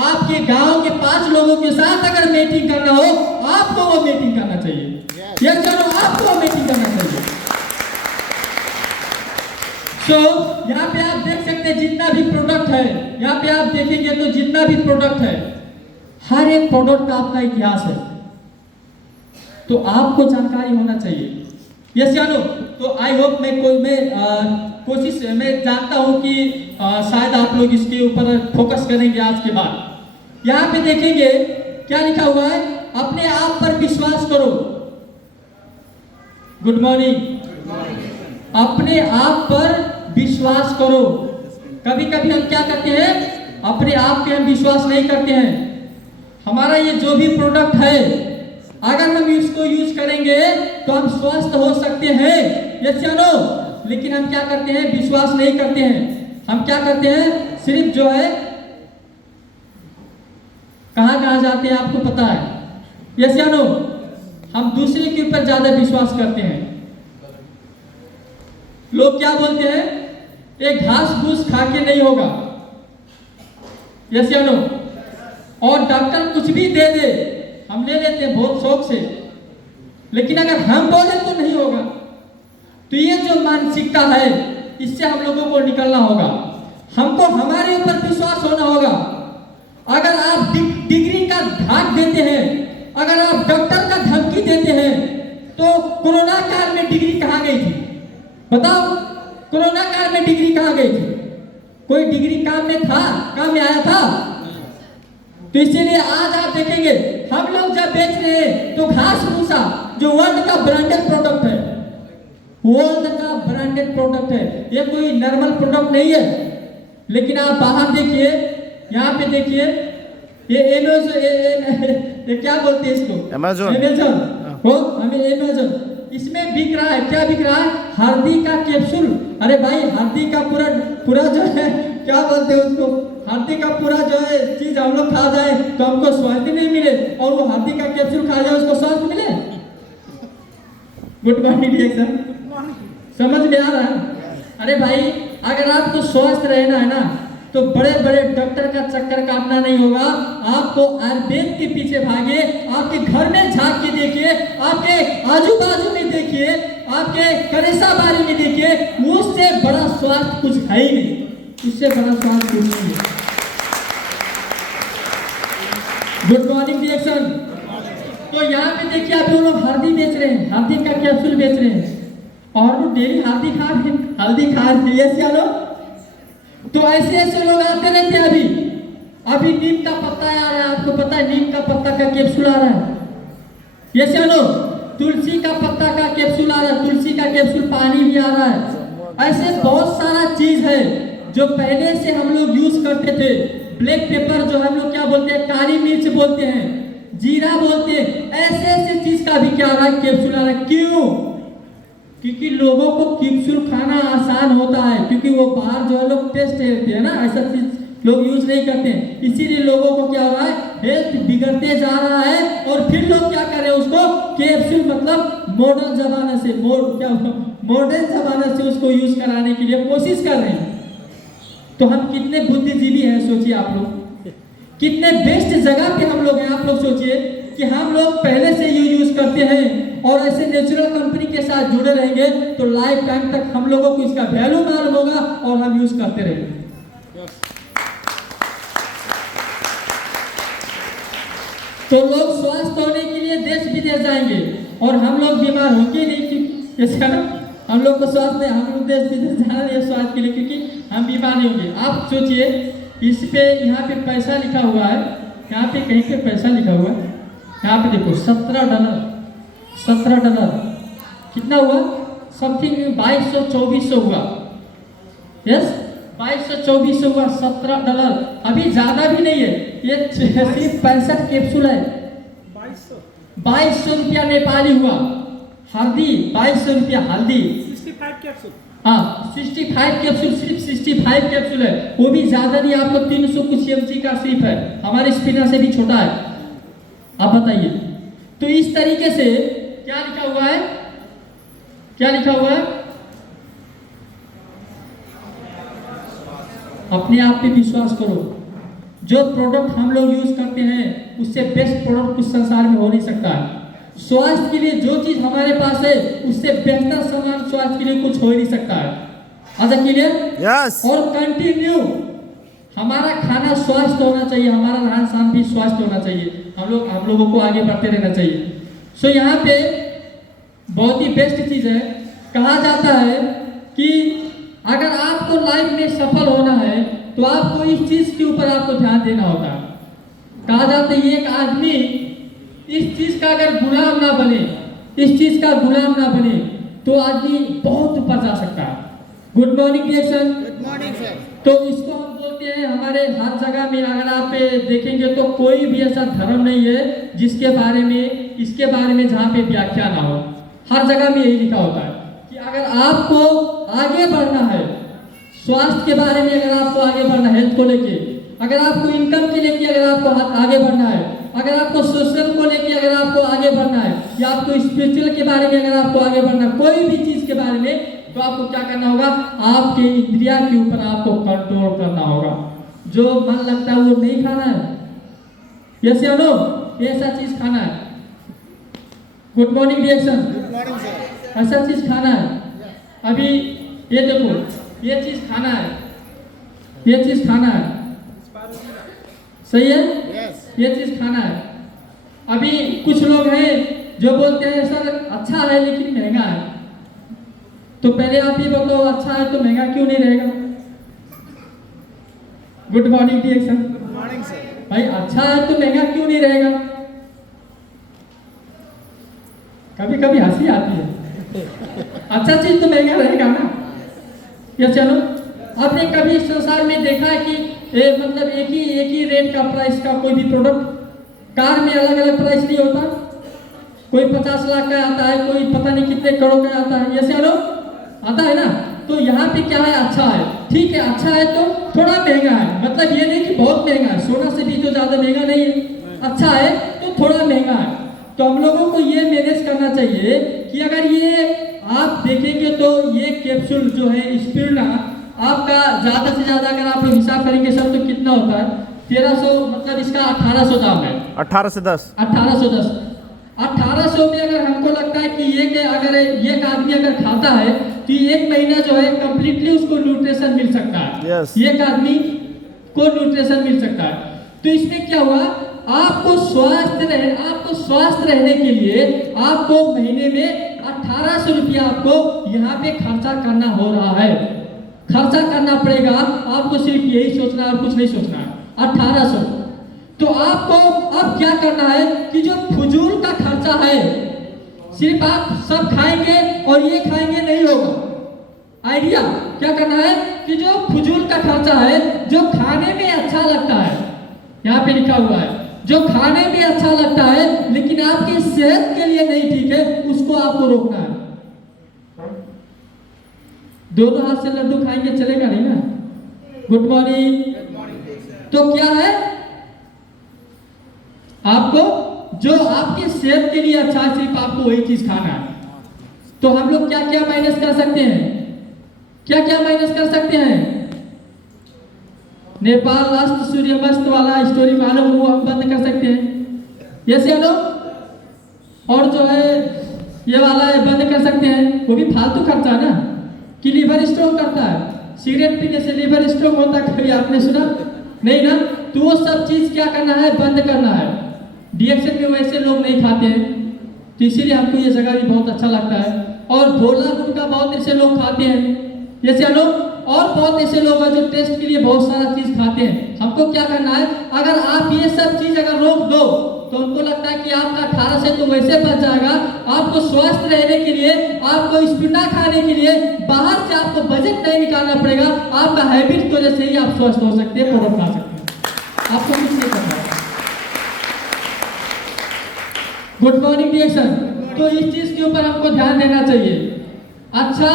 आपके गांव के 5 लोगों के साथ अगर मीटिंग करना हो, आपको वो मीटिंग करना चाहिए, यस चलो आपको वो मीटिंग करना चाहिए। यहाँ पे आप देख सकते हैं जितना भी प्रोडक्ट है, यहाँ पे आप देखेंगे तो जितना भी प्रोडक्ट है, हर एक प्रोडक्ट का अपना इतिहास है, तो आपको जानकारी होना चाहिए, यस या नो। तो आई होप मैं कोशिश मैं जानता हूं कि शायद आप लोग इसके ऊपर फोकस करेंगे आज के बाद। यहाँ पे देखेंगे क्या लिखा हुआ है, अपने आप पर विश्वास करो। Good morning. अपने आप पर विश्वास करो। कभी कभी हम क्या करते हैं, अपने आप पे हम विश्वास नहीं करते हैं। हमारा ये जो भी प्रोडक्ट है, अगर हम इसको यूज करेंगे तो हम स्वस्थ हो सकते हैं, यस या नो। लेकिन हम क्या करते हैं, विश्वास नहीं करते हैं। हम क्या करते हैं, सिर्फ जो है कहां जाते हैं आपको पता है, यस या नो। हम दूसरे के ऊपर ज्यादा विश्वास करते हैं। लोग क्या बोलते हैं, एक घास फूस खा के नहीं होगा, यस या नो। और डॉक्टर कुछ भी दे दे हम ले लेते हैं बहुत शौक से, लेकिन अगर हम बोले तो नहीं होगा। तो ये जो मानसिकता है इससे हम लोगों को निकलना होगा। हमको हमारे ऊपर विश्वास होना होगा। अगर आप डिग्री का धाक देते हैं, अगर आप डॉक्टर का धमकी देते हैं, तो कोरोना काल में डिग्री कहाँ गई थी? बताओ, कोरोना काल में डिग्री कहाँ गई थी? कोई डिग्री काम में था? काम में आया था? तो इसीलिए आज आप देखेंगे हम लोग जब बेच रहे हैं तो घास भूसा जो वर्ल्ड का ब्रांडेड प्रोडक्ट है, वर्ल्ड का ब्रांडेड प्रोडक्ट है, ये कोई नॉर्मल प्रोडक्ट नहीं है। लेकिन आप बाहर देखिए, यहाँ पे देखिए, ये ये क्या बोलते हैं इसको, अमेज़न हो, हमें अमेज़न, इसमें बिक रहा है, क्या बिक रहा है? हल्दी का कैप्सूल। अरे भाई, हल्दी का पूरा जो है, क्या बोलते हैं उसको, हल्दी का पूरा जो है चीज हम लोग खा जाए तो हमको स्वाद नहीं मिले, और वो हल्दी का कैप्सूल खा जाए उसको स्वाद मिले। गुड मॉर्निंग रिएक्शन, समझ में आ रहा है? अरे भाई, अगर आपको स्वस्थ रहना है ना, तो बड़े बड़े डॉक्टर का चक्कर काटना नहीं होगा। आपको आयुर्वेद के पीछे भागिए, आपके घर में झांक के देखिए, आपके आजू बाजू में देखिए, आपके करेसा बारी में देखिए, उससे बड़ा स्वास्थ्य कुछ है ही नहीं, इससे बड़ा स्वास्थ्य कुछ नहीं है। Good morning reaction. तो यहाँ पे देखिए, आप लोग हल्दी बेच रहे हैं, हल्दी का कैप्सूल बेच रहे हैं, और वो डेली हल्दी खा रहे हैं। तो ऐसे ऐसे लोग आते रहते हैं। अभी नीम का पत्ता आ रहा है, आपको पता है नीम का पत्ता का कैप्सूल आ रहा है, ये चलो। तुलसी का पत्ता का कैप्सूल आ रहा है, तुलसी का कैप्सूल पानी भी आ रहा है। ऐसे बहुत सारा चीज है जो पहले से हम लोग यूज करते थे। ब्लैक पेपर जो हम लोग क्या बोलते हैं, काली मिर्च बोलते हैं, जीरा बोलते हैं, ऐसे ऐसे चीज का भी क्या आ रहा है, कैप्सूल आ रहा है। क्यों? क्योंकि लोगों को कैप्सूल खाना आसान होता है, क्योंकि वो बाहर जो है लोग टेस्ट करते हैं ना, ऐसा चीज लोग यूज नहीं करते हैं। इसीलिए लोगों को क्या हो रहा है, हेल्थ बिगड़ते जा रहा है। और फिर लोग क्या कर रहे हैं, उसको कैप्सूल मतलब मॉडर्न जमाने से उसको यूज कराने के लिए कोशिश कर रहे हैं। तो हम कितने बुद्धिजीवी हैं, सोचिए आप लोग, कितने बेस्ट जगह पे हम लोग हैं। आप लोग सोचिए कि हम लोग पहले से यूज करते हैं, और ऐसे नेचुरल कंपनी के साथ जुड़े रहेंगे तो लाइफ टाइम तक हम लोगों को इसका वैल्यू मालूम होगा और हम यूज करते रहेंगे। तो लोग स्वस्थ होने के लिए देश विदेश जाएंगे, और हम लोग बीमार होंगे नहीं, क्योंकि इसका ना हम लोग को स्वास्थ्य नहीं, हम लोग देश विदेश जाना नहीं स्वास्थ्य के लिए, क्योंकि हम बीमार नहीं होंगे। आप सोचिए, इस पे यहाँ पे पैसा लिखा हुआ है, यहाँ पे कहीं पे पैसा लिखा हुआ है, यहाँ पे देखो $17 कितना हुआ, समथिंग 2200-2400 हुआ। यस, 2200-2400 हुआ, $17। अभी ज्यादा भी नहीं है, ये सिर्फ 65 कैप्सूल है। 2200 रुपया नेपाली हुआ। हल्दी 2200 रुपया, हल्दी 65 कैप्सूल। हाँ, 65 कैप्सूल, सिर्फ 65 कैप्सूल है, वो भी ज्यादा नहीं। आपको 300 कुछ mg का सिर्फ है, हमारे स्पिनर से भी छोटा है। आप बताइए, तो इस तरीके से क्या लिखा हुआ है, क्या लिखा हुआ है, अपने आप पे विश्वास करो। जो प्रोडक्ट हम लोग यूज करते हैं उससे बेस्ट प्रोडक्ट कुछ संसार में हो नहीं सकता है। स्वास्थ्य के लिए जो चीज हमारे पास है उससे बेहतर सामान स्वास्थ्य के लिए कुछ हो ही नहीं सकता है। अच्छा, क्लियर? यस। और कंटिन्यू हमारा खाना स्वस्थ होना चाहिए, हमारा रहन सहन भी स्वस्थ होना चाहिए, हम लोगों को आगे बढ़ते रहना चाहिए। सो यहाँ पे बहुत ही बेस्ट चीज है, कहा जाता है कि अगर आपको लाइफ में सफल होना है तो आपको इस चीज के ऊपर आपको ध्यान देना होता है। कहा जाता है एक आदमी इस चीज का अगर गुलाम ना बने, इस चीज का गुलाम ना बने, तो आदमी बहुत ऊपर जा सकता है। Good morning reaction. Good morning sir. तो इसको हम बोलते हैं, हमारे हर जगह में अगर आप देखेंगे तो कोई भी ऐसा धर्म नहीं है जिसके बारे में, इसके बारे में जहाँ पे व्याख्या ना हो। हर जगह में यही लिखा होता है कि अगर आपको आगे बढ़ना है, स्वास्थ्य के बारे में अगर आपको आगे बढ़ना है, हेल्थ को लेके, अगर आपको इनकम के लेके अगर आपको आगे बढ़ना है, अगर आपको सोशल को लेके अगर आपको आगे बढ़ना है, या आपको स्पिरिचुअल के बारे में अगर आपको आगे बढ़ना है, कोई भी चीज के बारे में तो आपको क्या करना होगा, आपके इंद्रिया के ऊपर आपको कंट्रोल करना होगा। जो मन लगता है वो नहीं खाना है, यस या नो, ऐसा चीज खाना है। गुड मॉर्निंग रिएक्शन, ऐसा चीज खाना है। अभी ये देखो, ये चीज खाना है, ये चीज खाना है, सही है, ये चीज खाना है। अभी कुछ लोग हैं जो बोलते हैं सर अच्छा है लेकिन महंगा है, तो पहले आप ये बताओ अच्छा है तो महंगा क्यों नहीं रहेगा? गुड मॉर्निंग रिएक्शन, भाई अच्छा है तो महंगा क्यों नहीं रहेगा? कभी कभी हंसी आती है, अच्छा चीज तो महंगा रहेगा ना। या चलो, आपने कभी संसार में देखा है कि मतलब एक ही रेट का प्राइस का कोई भी प्रोडक्ट, कार में अलग अलग प्राइस नहीं होता, कोई 50 लाख का आता है, कोई पता नहीं कितने करोड़ का आता है, यस या नो, आता है ना। तो यहाँ पे क्या है, अच्छा है, ठीक है, अच्छा है तो थोड़ा महंगा है, मतलब ये नहीं कि बहुत महंगा है, सोना से भी तो ज्यादा महंगा नहीं है, अच्छा है तो थोड़ा महंगा है। तो हम लोगों को ये मैनेज करना चाहिए कि अगर ये आप देखेंगे तो ये कैप्सूल जो है स्पिरुलिना आपका ज्यादा से ज्यादा अगर आप हिसाब करेंगे सर तो कितना होता है, 1300, मतलब इसका 1800 दाम है, 18 से 10, 1810, 1800 में अगर हमको लगता है कि ये अगर एक आदमी अगर खाता है तो एक महीना जो है कंप्लीटली उसको न्यूट्रिशन मिल सकता है। Yes. एक आदमी को न्यूट्रिशन मिल सकता है। तो इसमें क्या हुआ, आपको स्वस्थ रहने के लिए आपको महीने में 1800 रुपया आपको यहाँ पे खर्चा करना हो रहा है, खर्चा करना पड़ेगा आपको, सिर्फ यही सोचना है और कुछ नहीं सोचना है, 1800। तो आपको अब क्या करना है कि जो फजूल का खर्चा है, सिर्फ आप सब खाएंगे और ये खाएंगे नहीं होगा। आइडिया क्या करना है कि जो फजूल का खर्चा है, जो खाने में अच्छा लगता है, यहाँ पे लिखा हुआ है, जो खाने में अच्छा लगता है लेकिन आपकी सेहत के लिए नहीं ठीक है, उसको आपको रोकना है। दोनों हाथ से लड्डू खाएंगे चलेगा नहीं ना। गुड मॉर्निंग, तो क्या है, आपको जो आपकी सेहत के लिए अच्छा है सिर्फ आपको वही चीज खाना है। तो हम लोग क्या क्या माइनस कर सकते हैं, क्या क्या माइनस कर सकते हैं? नेपाल अस्त सूर्यास्त वाला स्टोरी मालूम, वो हम बंद कर सकते हैं, यस या नो। और जो है ये वाला है बंद कर सकते हैं, वो भी फालतू खर्चा ना, कि लीवर स्ट्रोक करता है, सिगरेट पीने से लीवर स्ट्रोक होता है, कभी आपने सुना नहीं ना। तो वो सब चीज क्या करना है, बंद करना है। डीएक्शन में वैसे लोग नहीं खाते हैं, तो इसीलिए हमको ये जगह भी बहुत अच्छा लगता है। और भोला गुटखा बहुत ऐसे लोग खाते हैं, जैसे लोग, और बहुत ऐसे लोग हैं जो टेस्ट के लिए बहुत सारा चीज खाते हैं। हमको क्या करना है, अगर आप ये सब चीज अगर रोक दो तो हमको लगता है कि आपका 18 से तो वैसे बच जाएगा। आपको स्वस्थ रहने के लिए, आपको स्पिरुलिना खाने के लिए बाहर से आपको बजट नहीं निकालना पड़ेगा, आपका हैबिट की वजह से ही आप स्वस्थ हो सकते हैं, प्रोडक्ट खा सकते हैं, आपको कुछ नहीं करना है। गुड मॉर्निंग रिएक्शन, तो इस चीज के ऊपर हमको ध्यान देना चाहिए। अच्छा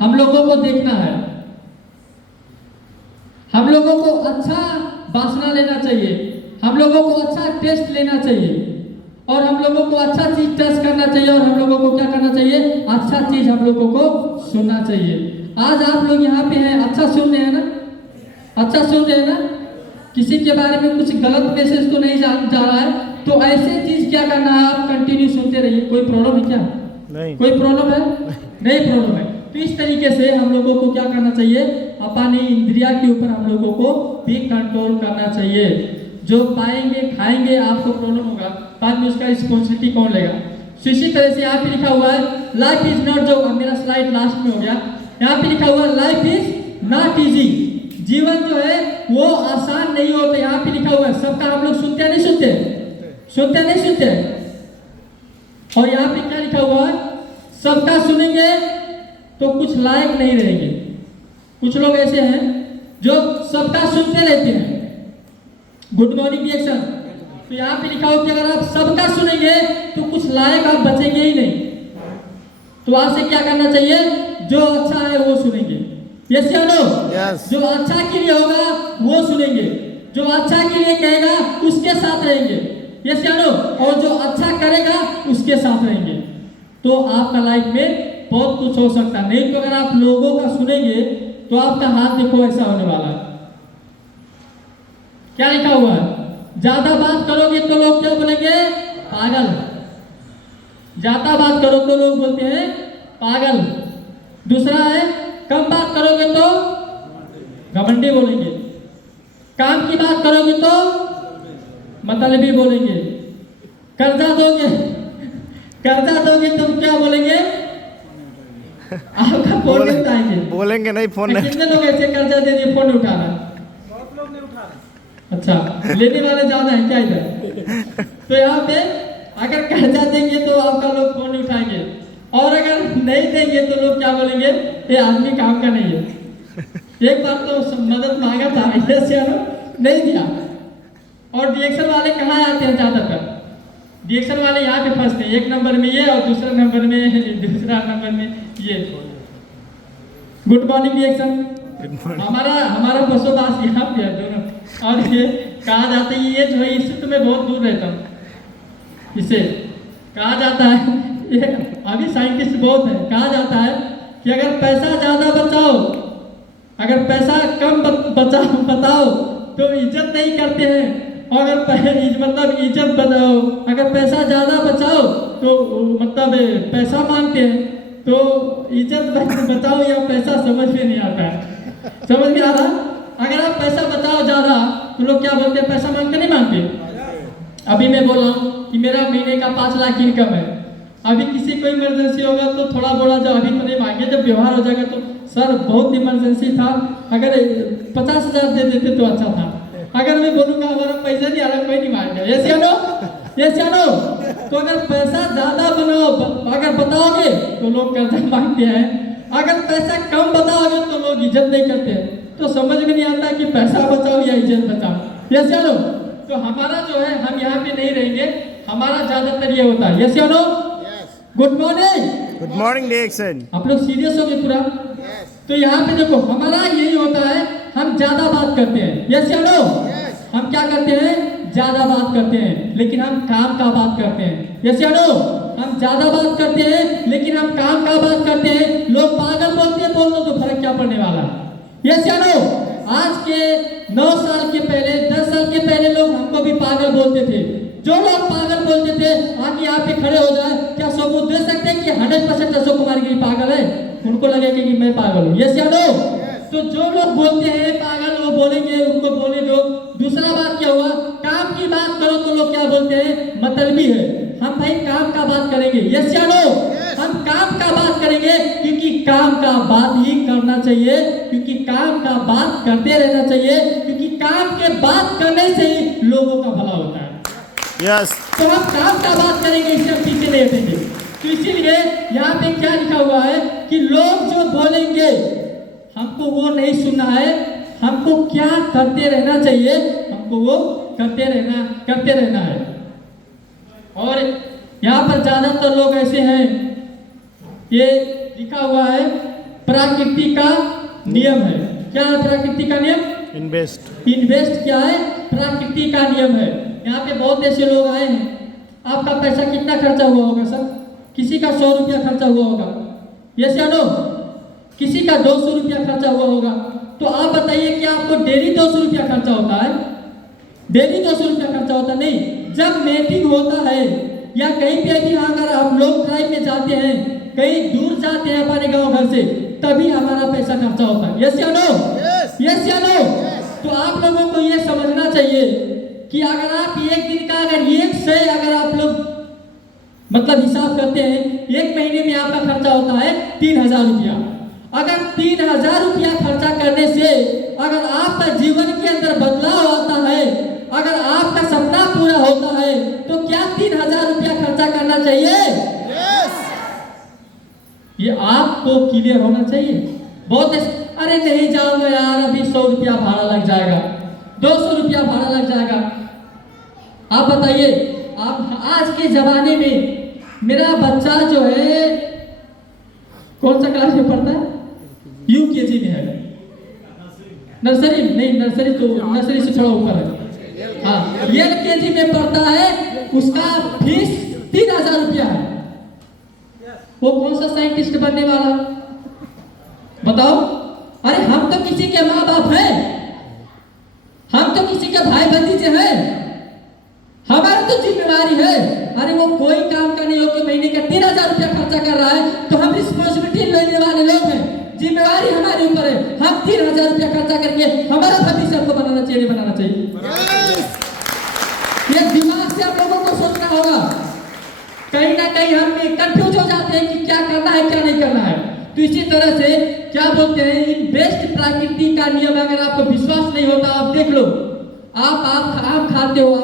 हम लोगों को देखना है, हम लोगों को अच्छा वासना लेना चाहिए, हम लोगों को अच्छा टेस्ट लेना चाहिए, और हम लोगों को अच्छा चीज टेस्ट करना चाहिए, और हम लोगों को क्या करना चाहिए, अच्छा चीज हम लोगों को सुनना चाहिए। आज आप लोग यहाँ पे हैं, अच्छा सुन रहे हैं ना, अच्छा सुन रहे हैं ना, किसी के बारे में कुछ गलत मैसेज तो नहीं जा रहा है। तो ऐसे चीज क्या करना है, आप कंटिन्यू सुनते रहिए। कोई प्रॉब्लम है क्या? नहीं। कोई प्रॉब्लम है? नहीं प्रॉब्लम है। तो इस तरीके से हम लोगों को क्या करना चाहिए, अपनी इंद्रिया के ऊपर हम लोगों को भी कंट्रोल करना चाहिए। जो पाएंगे खाएंगे आपको प्रॉब्लम होगा, बाद में उसका रिस्पॉन्सिबिलिटी कौन लेगा। तो इसी तरह से यहाँ पे लिखा हुआ है लाइफ इज नॉट, जो मेरा स्लाइड लास्ट में हो गया, यहाँ पे लिखा हुआ है लाइफ इज नॉट इजी, जीवन जो है वो आसान नहीं होता। यहाँ पे लिखा हुआ है, सबका हम लोग सुनते नहीं सुनते, सुनते नहीं सुनते। और यहाँ पे क्या लिखा हुआ है, सबका सुनेंगे तो कुछ लायक नहीं रहेंगे। कुछ लोग ऐसे हैं जो सबका सुनते रहते हैं। गुड मॉर्निंग रिएक्शन, तो यहाँ पे लिखा हो कि अगर आप सबका सुनेंगे तो कुछ लायक आप बचेंगे ही नहीं। तो आपसे क्या करना चाहिए, जो अच्छा है वो सुनेंगे, यस या नो। जो अच्छा के लिए होगा वो सुनेंगे, जो अच्छा के लिए कहेगा उसके साथ रहेंगे, यस या नो। और जो अच्छा करेगा उसके साथ रहेंगे, तो आपका लाइफ में बहुत कुछ हो सकता है। नहीं तो अगर आप लोगों का सुनेंगे तो आपका हाथ देखो ऐसा होने वाला है। क्या लिखा हुआ है? ज्यादा बात करोगे तो लोग क्या बोलेंगे? पागल। ज्यादा बात करो तो लोग बोलते हैं पागल। दूसरा है कम बात करोगे तो घमंडी बोलेंगे। काम की बात करोगे तो मतलबी बोलेंगे। कर्जा दोगे तो क्या बोलेंगे? आपका फोन नहीं उठाएंगे। बोलेंगे नहीं, फोन नहीं। कितने लोग ऐसे कर्जा दे दिए फोन नहीं उठा रहा? बहुत लोग नहीं उठा रहे। अच्छा, लेने वाले ज्यादा है क्या इधर? तो यहाँ पे अगर कर्जा देंगे तो आपका लोग फोन नहीं उठाएंगे, और अगर नहीं देंगे तो लोग क्या बोलेंगे? ये आदमी काम का नहीं है। एक बार तो मदद मांगा था, ऐसे नहीं दिया। और डीएक्शन वाले कहाँ आते हैं ज्यादातर? डीएक्शन वाले यहाँ पे फंसते हैं, एक नंबर में ये और दूसरा नंबर में ये। Good morning Dixon. हमारा बसोबास यहाँ पे है दोनों। और ये कहा जाता है, ये जो है इससे तो मैं बहुत दूर रहता हूँ। इसे कहा जाता है, ये अभी साइंटिस्ट बहुत है, कहा जाता है कि अगर पैसा ज्यादा बचाओ, अगर पैसा कम बताओ तो इज्जत नहीं करते हैं, और अगर मतलब इज्जत बताओ, अगर पैसा ज्यादा बचाओ तो मतलब पैसा मांगते हैं। तो इज्जत बचाओ या पैसा समझ में नहीं आता है। समझ में आ रहा? अगर आप पैसा बचाओ ज्यादा तो लोग क्या बोलते हैं? पैसा मांगते नहीं मांगते? अभी मैं बोल रहा हूँ कि मेरा महीने का 5 लाख इनकम है। अभी किसी को इमरजेंसी होगा तो थोड़ा बोला जो अभी तो नहीं मांगे, जब व्यवहार हो जाएगा तो सर बहुत इमरजेंसी था, अगर 50,000 दे देते तो अच्छा था। अगर मैं बोलूँगा हमारा पैसा नहीं आ रहा, कोई नहीं मांगेगा। ये सियानो। तो अगर पैसा ज्यादा अगर बताओगे तो लोग कर्जा मांगते हैं, अगर पैसा कम बताओगे तो लोग इज्जत नहीं करते हैं। तो समझ में नहीं आता कि पैसा बचाओ या इज्जत बचाओ। ये सियानो। तो हमारा जो है, हम यहाँ पे नहीं रहेंगे, हमारा ज्यादातर ये होता है। यस या no? Good morning. Good morning Dixon. आप लोग सीरियस हो गए पूरा? तो यहाँ पे देखो हमारा यही होता है, हम ज्यादा बात करते हैं। यस या नो? हम क्या करते हैं? ज्यादा बात करते हैं, लेकिन हम काम का बात करते हैं। यस या नो? हम ज्यादा बात करते हैं लेकिन हम काम का बात करते हैं। लोग पागल बोलते हैं, बोल दो तो फर्क क्या पड़ने वाला? यस या नो? आज के 9 साल के पहले, 10 साल के पहले लोग हमको भी पागल बोलते थे। जो लोग पागल बोलते थे आके यहाँ पे खड़े हो जाए, क्या सबूत दे सकते हैं कि 100% अशोक कुमार गिरी पागल है? उनको लगेगा कि मैं पागल हूँ। यस या नो? तो जो लोग बोलते हैं पागल, वो बोलेंगे, उनको बोले दो। दूसरा बात क्या हुआ? काम की बात करो तो लोग क्या बोलते हैं? मतलबी है। हम भाई काम का बात करेंगे। यस या नो? हम काम का बात करेंगे, क्योंकि काम का बात ही करना चाहिए, क्योंकि काम का बात करते रहना चाहिए, क्योंकि काम के बात करने से ही लोगों का भला होता है। यस। तो हम काम का बात करेंगे, इससे हम पीछे नहीं हटेंगे। तो इसीलिए यहाँ पे क्या लिखा हुआ है कि लोग जो बोलेंगे हमको वो नहीं सुनना है, हमको क्या करते रहना चाहिए, हमको वो करते रहना है। और यहाँ पर ज्यादातर लोग ऐसे हैं, ये लिखा हुआ है प्रकृति का नियम है। क्या है प्रकृति का नियम? इन्वेस्ट क्या है? प्रकृति का नियम है। यहाँ पे बहुत ऐसे लोग आए हैं, आपका पैसा कितना खर्चा हुआ होगा सर? किसी का 100 रुपया खर्चा हुआ होगा। यस या नो? किसी का 200 रुपया खर्चा हुआ होगा। तो आप बताइए कि आपको डेली 200 रुपया खर्चा होता है? डेली 200 रुपया खर्चा होता नहीं। जब मीटिंग होता है या कहीं पे भी अगर आप लोग ड्राइव में जाते हैं, कहीं दूर जाते हैं अपने गांव घर से, तभी हमारा पैसा खर्चा होता है। यस या नो? यस या नो? तो आप लोगों को ये समझना चाहिए कि अगर आप एक दिन का अगर आप लोग मतलब हिसाब करते हैं, एक महीने में आपका खर्चा होता है 3000 रुपया। अगर 3000 रुपया खर्चा करने से अगर आपका जीवन के अंदर बदलाव आता है, अगर आपका सपना पूरा होता है, तो क्या 3000 रुपया खर्चा करना चाहिए? ये आपको क्लियर होना चाहिए। बहुत अरे नहीं जाऊंगा यार, अभी 100 रुपया भाड़ा लग जाएगा, 200 रुपया भाड़ा लग जाएगा। आप बताइए, आप आज के जमाने में मेरा बच्चा जो है कौन सा क्लास में पढ़ता है? यूकेजी में है। नर्सरी नहीं, नर्सरी से थोड़ा ऊपर है। हाँ, एलकेजी में पढ़ता है, उसका फीस 3000 रुपया है। वो कौन सा साइंटिस्ट बनने वाला? बताओ। अरे हम तो किसी के माँ बाप हैं, हम तो किसी के भाई भतीजे हैं, हमारी तो जिम्मेवारी है। अरे वो कोई काम का नहीं हो कि महीने का 3,000 रुपया खर्चा कर रहा है तो हम रिस्पॉन्सिबिलिटी लेने वाले लोग हैं, जिम्मेवारी हमारे ऊपर है। हम 3,000 रुपया खर्चा करके हमारा भविष्य हमको बनाना चाहिए, नहीं बनाना चाहिए? ये दिमाग से आप लोगों को सोचना होगा। कहीं ना कहीं हम कंफ्यूज हो जाते हैं कि क्या करना है क्या नहीं करना है। तो इसी तरह से क्या बोलते हैं, इन बेस्ट प्रकृति का नियम अगर आपको विश्वास नहीं होता, आप देख लो। आप आम खाते हो,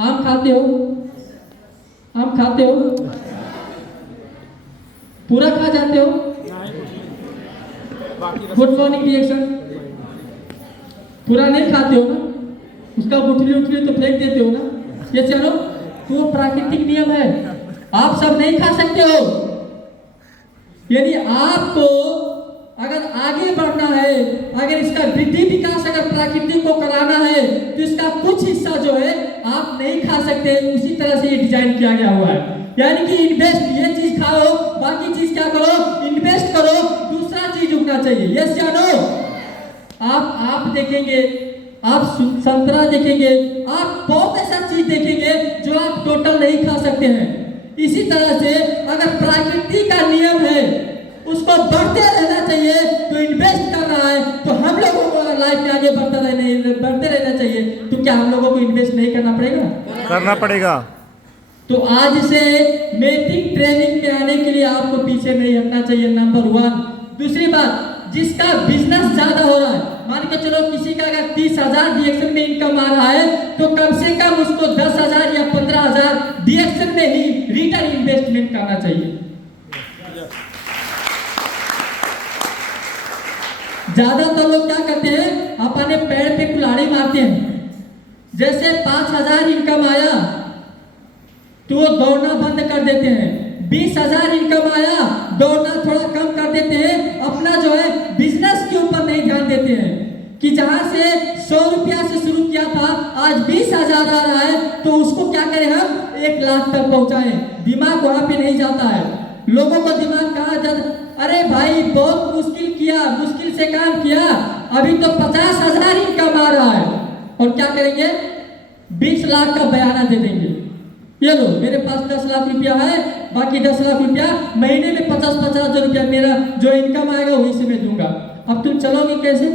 आम खाते हो, आम खाते हो, पूरा खा जाते हो? गुड मॉर्निंग रिएक्शन पूरा नहीं खाते हो ना, उसका गुठली उठली तो फेंक देते हो ना। ये चलो, तो वो प्राकृतिक नियम है, आप सब नहीं खा सकते हो। यानी आपको अगर आगे बढ़ना है, अगर इसका वृद्धि विकास अगर प्रकृति को कराना है, तो इसका कुछ हिस्सा जो है आप नहीं खा सकते। उसी तरह से ये डिजाइन किया गया हुआ है। यानी कि इन्वेस्ट, ये चीज खाओ, बाकी चीज क्या करो, इन्वेस्ट करो, दूसरा चीज उगना चाहिए। यस या नो? आप देखेंगे, आप संतरा देखेंगे, आप बहुत ऐसा चीज देखेंगे जो आप टोटल नहीं खा सकते हैं। इसी तरह से अगर प्रकृति का नियम है उसको बढ़ते रहना चाहिए, तो इन्वेस्ट कर रहा है, तो हम लोगों को अगर लाइफ में आगे बढ़ते रहना चाहिए, तो क्या हम लोगों को इन्वेस्ट नहीं करना पड़ेगा? करना पड़ेगा। तो आज से मेटिंग ट्रेनिंग में आने के लिए आपको पीछे नहीं हटना चाहिए, नंबर 1। दूसरी बात, जिसका बिजनेस ज्यादा हो रहा है, मान के चलो किसी का अगर 30,000 डीएक्शन में इनकम आ रहा है, तो कम से कम उसको 10,000 या 15,000 डीएक्शन में ही रिटर्न इन्वेस्टमेंट करना चाहिए। ज्यादातर लोग क्या करते हैं, अपने पैर पे कुल्हाड़ी मारते हैं। जैसे 5,000 इनकम आया तो वो दौड़ना बंद कर देते हैं। 20,000 इनकम आया, दौड़ना थोड़ा कम कर देते हैं, अपना जो है बिजनेस के ऊपर नहीं ध्यान देते हैं। कि जहां से 100 रुपया से शुरू किया था, आज 20,000 आ रहा है, तो उसको क्या करें हम, 1 लाख तक पहुंचाएं। दिमाग वहां पे नहीं जाता है। लोगों को दिमाग कहाँ जाता, अरे भाई बहुत मुश्किल किया, मुश्किल से काम किया, अभी तो 50,000 इनकम आ रहा है, और क्या करेंगे, 20 लाख का बयाना दे देंगे। ये लो मेरे पास 10 लाख रुपया है, बाकी 10 लाख रुपया महीने में 50,000 रुपया मेरा जो इनकम आएगा वही से मैं दूंगा। अब तुम चलोगे कैसे?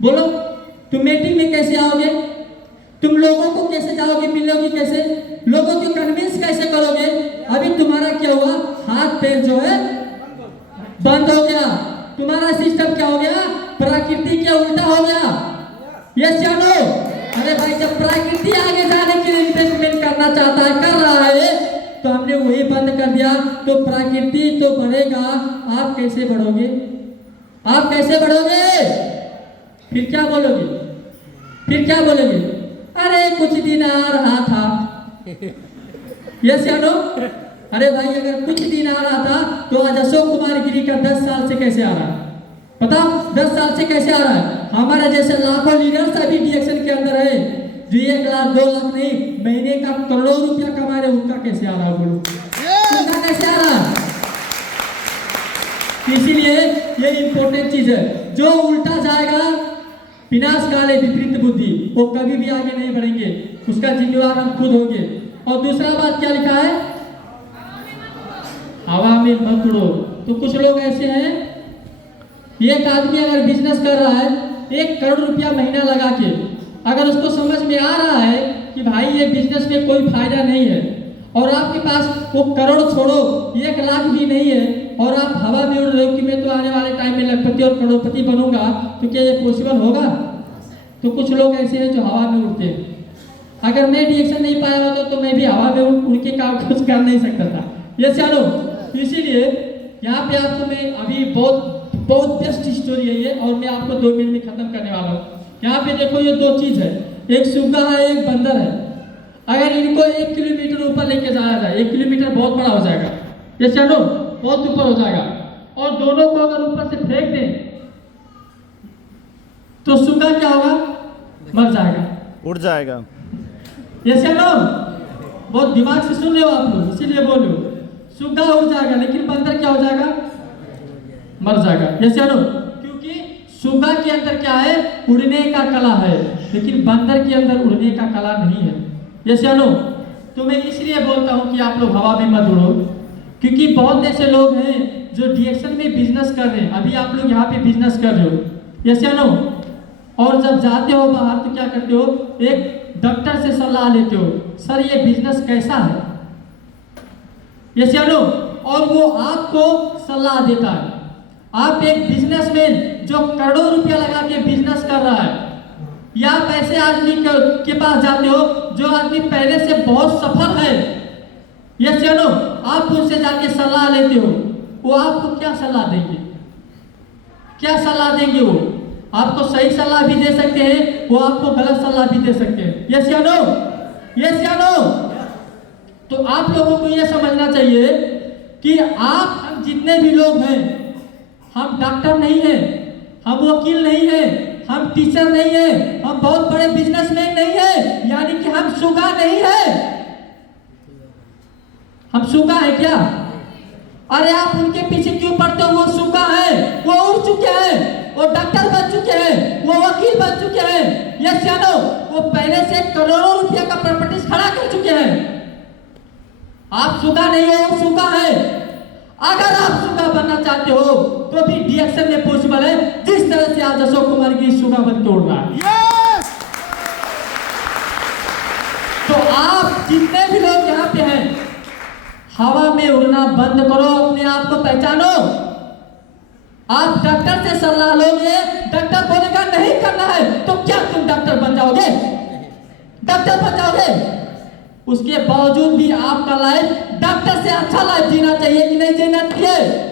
बोलो, तुम मीटिंग में कैसे आओगे? तुम लोगों को कैसे जाओगे, मिलोगे कैसे, लोगों को कन्विंस कैसे करोगे? अभी तुम्हारा क्या हुआ, हाथ पैर जो है बंद हो गया, तुम्हारा सिस्टम क्या हो गया, प्रकृति के उल्टा हो गया। यस या नो? अरे भाई, जब प्रकृति आगे जाने के लिए इन्वेस्टमेंट करना चाहता है, कर रहा है, तो हमने वही बंद कर दिया, तो प्रकृति तो बढ़ेगा, आप कैसे बढ़ोगे? आप कैसे बढ़ोगे? फिर क्या बोलोगे, फिर क्या बोलोगे, अरे कुछ दिन आ रहा था। यस या नो? अरे भाई, अगर कुछ दिन आ रहा था, तो आज अशोक कुमार गिरी का 10 साल से कैसे आ रहा है? पता 10 साल से कैसे आ रहा है? हमारे जैसे लाखों लीडर्स अभी डीएक्शन के अंदर है, जो 1 लाख 2 लाख नहीं, महीने का करोड़ों रुपया कमा रहे, उनका कैसे आ रहा है? बोलो, उनका कैसे आ रहा है? इसीलिए ये इंपॉर्टेंट चीज है। जो उल्टा जाएगा, विनाश काले विपरीत बुद्धि, वो कभी भी आगे नहीं बढ़ेंगे, उसका जिम्मेवार हम खुद होंगे। और दूसरा बात क्या लिखा है, हवा में मत उड़ो। तो कुछ लोग ऐसे हैं, एक आदमी अगर बिजनेस कर रहा है 1 करोड़ रुपया महीना लगा के, अगर उसको समझ में आ रहा है कि भाई ये बिजनेस में कोई फायदा नहीं है, और आपके पास वो करोड़ छोड़ो 1 लाख भी नहीं है, और आप हवा में उड़ रहे हो कि मैं तो आने वाले टाइम में लखपति और करोड़पति बनूंगा, तो क्या ये पॉसिबल होगा? तो कुछ लोग ऐसे हैं जो हवा में उड़ते हैं। अगर मैं डिएक्शन नहीं पाया होता तो मैं भी हवा में उड़ के काम कुछ कर नहीं सकता था। ये चलो, इसीलिए यहाँ पे आपको मैं अभी बहुत बेस्ट स्टोरी है ये, और मैं आपको 2 मिनट में खत्म करने वाला हूँ। यहाँ पे देखो, ये 2 चीज है, एक सुग्गा है, एक बंदर है। अगर इनको 1 किलोमीटर ऊपर लेके जाया जाए, 1 किलोमीटर बहुत बड़ा हो जाएगा, ये चलो बहुत ऊपर हो जाएगा, और दोनों को अगर ऊपर से फेंक दें तो सुग्गा क्या होगा, मर जाएगा, उड़ जाएगा। ये चलो बहुत दिमाग से सुन रहे हो आप लोग, इसीलिए बोल रहे हो। सुग्गा उड़ जाएगा, लेकिन बंदर क्या हो जाएगा? मर जाएगा। यस या नो? क्योंकि सुग्गा के अंदर क्या है? उड़ने का कला है, लेकिन बंदर के अंदर उड़ने का कला नहीं है। यस या नो? तो मैं इसलिए बोलता हूँ कि आप लोग हवा में मत उड़ो, क्योंकि बहुत ऐसे लोग हैं जो डीएक्शन में बिजनेस कर रहे हैं। अभी आप लोग यहाँ पे बिजनेस कर रहे हो, यस या नो? और जब जाते हो बाहर तो क्या करते हो? एक डॉक्टर से सलाह लेते हो, सर ये बिजनेस कैसा है, यस या नो? और वो आपको सलाह देता है। आप एक बिजनेसमैन जो करोड़ों रुपया लगा के बिजनेस कर रहा है, या आप ऐसे आदमी के पास जाते हो जो आदमी पहले से बहुत सफल है, यस या नो? आप उनसे जाके सलाह लेते हो, वो आपको क्या सलाह देंगे? क्या सलाह देंगे? वो आपको सही सलाह भी दे सकते हैं, वो आपको गलत सलाह भी दे सकते हैं। यस या नो? यस या नो? तो आप लोगों को यह समझना चाहिए कि हम जितने भी लोग हैं, हम डॉक्टर नहीं हैं, हम वकील नहीं हैं, हम टीचर नहीं हैं, हम बहुत बड़े बिजनेसमैन नहीं हैं, यानी कि हम सुगा नहीं है। हम सुगा है क्या? अरे आप उनके पीछे क्यों पड़ते हो? वो सुगा है, वो उड़ चुके हैं, वो डॉक्टर बन चुके हैं, वो वकील बन चुके हैं। यस या नो? वो पहले से करोड़ों रुपया का प्रॉपर्टीज खड़ा कर चुके हैं। आप सुगा नहीं हो, वो सुगा है। अगर आप सुगा बनना चाहते हो तो भी डीएक्शन में पॉसिबल है, जिस तरह से आज अशोक कुमार की सुगा बन के उड़ रहा है। Yes! तो आप जितने भी लोग यहाँ पे हैं, हवा में उड़ना बंद करो, अपने आप को पहचानो। आप डॉक्टर से सलाह लोगे, डॉक्टर बोलेगा नहीं करना है, तो क्या तुम डॉक्टर बन जाओगे? डॉक्टर बन जाओगे? उसके बावजूद भी आपका लाइफ डॉक्टर से अच्छा लाइफ जीना चाहिए कि नहीं जीना चाहिए?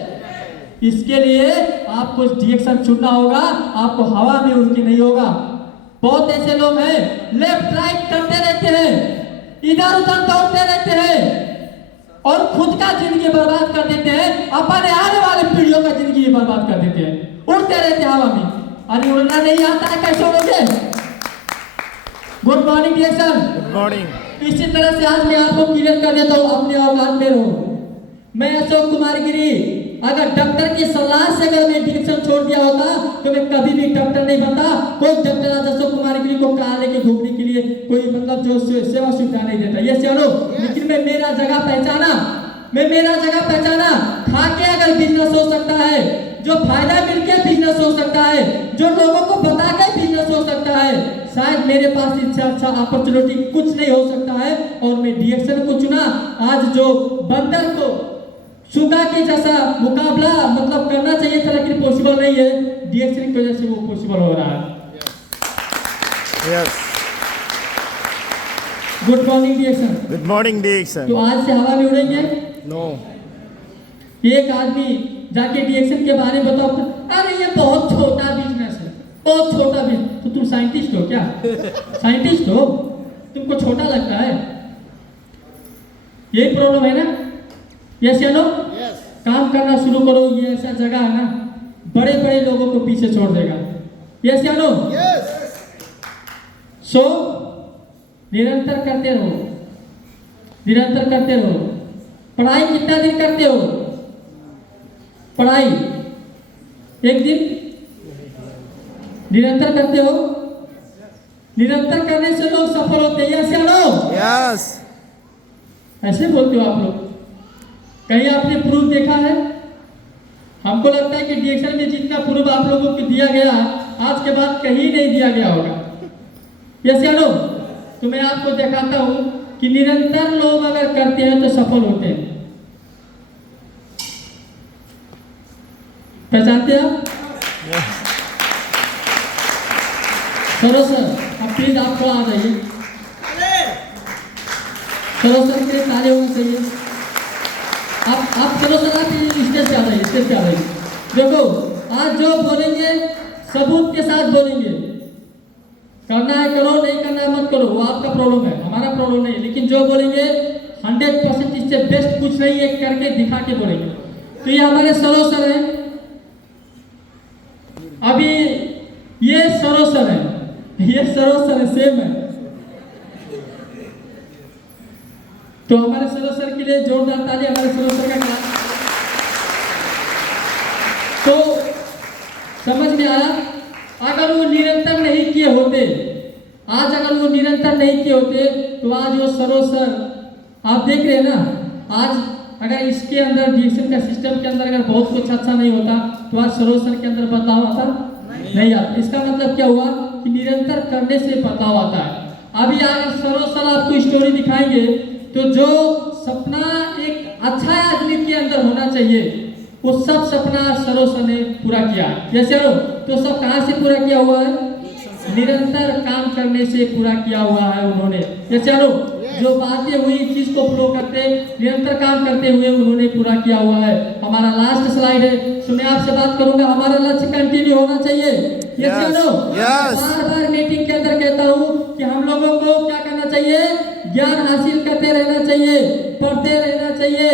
इसके लिए आपको डीएक्शन चुनना होगा, आपको हवा में उड़ के नहीं होगा। बहुत ऐसे लोग हैं लेफ्ट राइट करते रहते हैं, इधर उधर दौड़ते रहते हैं और खुद का जिंदगी बर्बाद कर देते हैं, अपने आने वाले पीढ़ियों का जिंदगी बर्बाद कर देते हैं, उड़ते रहते हैं हवा में। अरे उड़ना नहीं आता है, कैसे उड़ोगे? Good morning Dixon. Good morning. इसी तरह से आज मैं आपको क्लियर कर देता हूँ, अपने औकात में रहो। मैं अशोक कुमार गिरी, अगर डॉक्टर की सलाह से अगर मैं डीएक्शन छोड़ दिया होता तो मैं कभी भी डॉक्टर नहीं बनता। कोई डॉक्टर आज अशोक कुमार गिरी को कहा लेके घूमने के लिए कोई मतलब जो सेवा सुविधा नहीं देता। ये चलो, लेकिन मैं मेरा जगह पहचाना, खा के अगर बिजनेस हो सकता है, जो फायदा मिलके बिजनेस हो सकता है, जो लोगों को बता के बिजनेस हो सकता है, शायद मेरे पास इससे अच्छा अपॉर्चुनिटी कुछ नहीं हो सकता है। और मैं डीएक्शन को चुना। आज जो बंदर को सुगा के जैसा मुकाबला मतलब करना चाहिए था, लेकिन पॉसिबल नहीं है, डीएक्शन की वजह से वो पॉसिबल हो रहा है। Yes. Good morning Dixon. Good morning, Dixon. तो आज से हवा में उड़ेंगे। No. एक आदमी जाके डीएक्शन के बारे में बताओ, अरे ये बहुत छोटा बिजनेस है, बहुत छोटा बिजनेस। तो तुम साइंटिस्ट हो क्या? साइंटिस्ट हो, तुमको छोटा लगता है? यही प्रॉब्लम है ना? यस या नो? काम करना शुरू करो, ये ऐसा जगह है ना, बड़े बड़े लोगों को पीछे छोड़ देगा। यस या नो? सो निरंतर करते रहो, निरंतर करते रहो। पढ़ाई कितना दिन करते हो? पढ़ाई एक दिन निरंतर करते हो? निरंतर करने से लोग सफल होते हैं। यस या नो? Yes. ऐसे बोलते हो आप लोग? कहीं आपने प्रूफ देखा है? हमको लगता है कि डीएक्शन में जितना प्रूफ आप लोगों को दिया गया आज के बाद कहीं नहीं दिया गया होगा। यस या नो? तो मैं आपको दिखाता हूं कि निरंतर लोग अगर करते हैं तो सफल होते हैं। पहचानते हैं आप? सरो सर, अब प्लीज आप थोड़ा आ जाइए। सरो सर के लिए ताली होनी चाहिए। आप चलो सर, आप स्टेज पे आ जाइए, स्टेज पे आ जाइए। देखो, आज जो बोलेंगे सबूत के साथ बोलेंगे। करना है करो, नहीं करना है मत करो, वो आपका प्रॉब्लम है, हमारा प्रॉब्लम नहीं है। लेकिन जो बोलेंगे 100% इससे बेस्ट कुछ नहीं है, करके दिखा के बोलेंगे। तो ये हमारे सरो सर हैं। अभी ये सरो सर है, ये सरो सर है, सेम है। तो हमारे सरोज सर के लिए जोरदार ताली हमारे सरोज सर का क्लास। तो समझ में आया, अगर वो निरंतर नहीं किए होते, आज अगर वो निरंतर नहीं किए होते तो आज वो सरोज सर आप देख रहे हैं ना, आज अगर इसके अंदर डिएक्शन का सिस्टम के अंदर अगर बहुत कुछ अच्छा नहीं होता तो आज सरोज सर के अंदर बदलाव आता नहीं आता। इसका मतलब क्या हुआ कि निरंतर करने से बदलाव आता है। अभी अगर सरोज सर आपको स्टोरी दिखाएंगे तो जो सपना एक अच्छा आदमी के अंदर होना चाहिए वो सब सपना सरोज सर ने पूरा किया। जैसे तो सब कहाँ से पूरा किया हुआ है? निरंतर काम करने से पूरा किया हुआ है उन्होंने। जैसे जो बातें हुई चीज को फ्लो करते निरंतर काम करते हुए उन्होंने पूरा किया हुआ है। हमारा लास्ट स्लाइड है, सुने आपसे बात करूंगा, हमारा लक्ष्य कंटिन्यू होना चाहिए। बार बार मीटिंग के अंदर कहता हूँ कि हम लोगों को क्या करना चाहिए? ज्ञान हासिल करते रहना चाहिए, पढ़ते रहना चाहिए।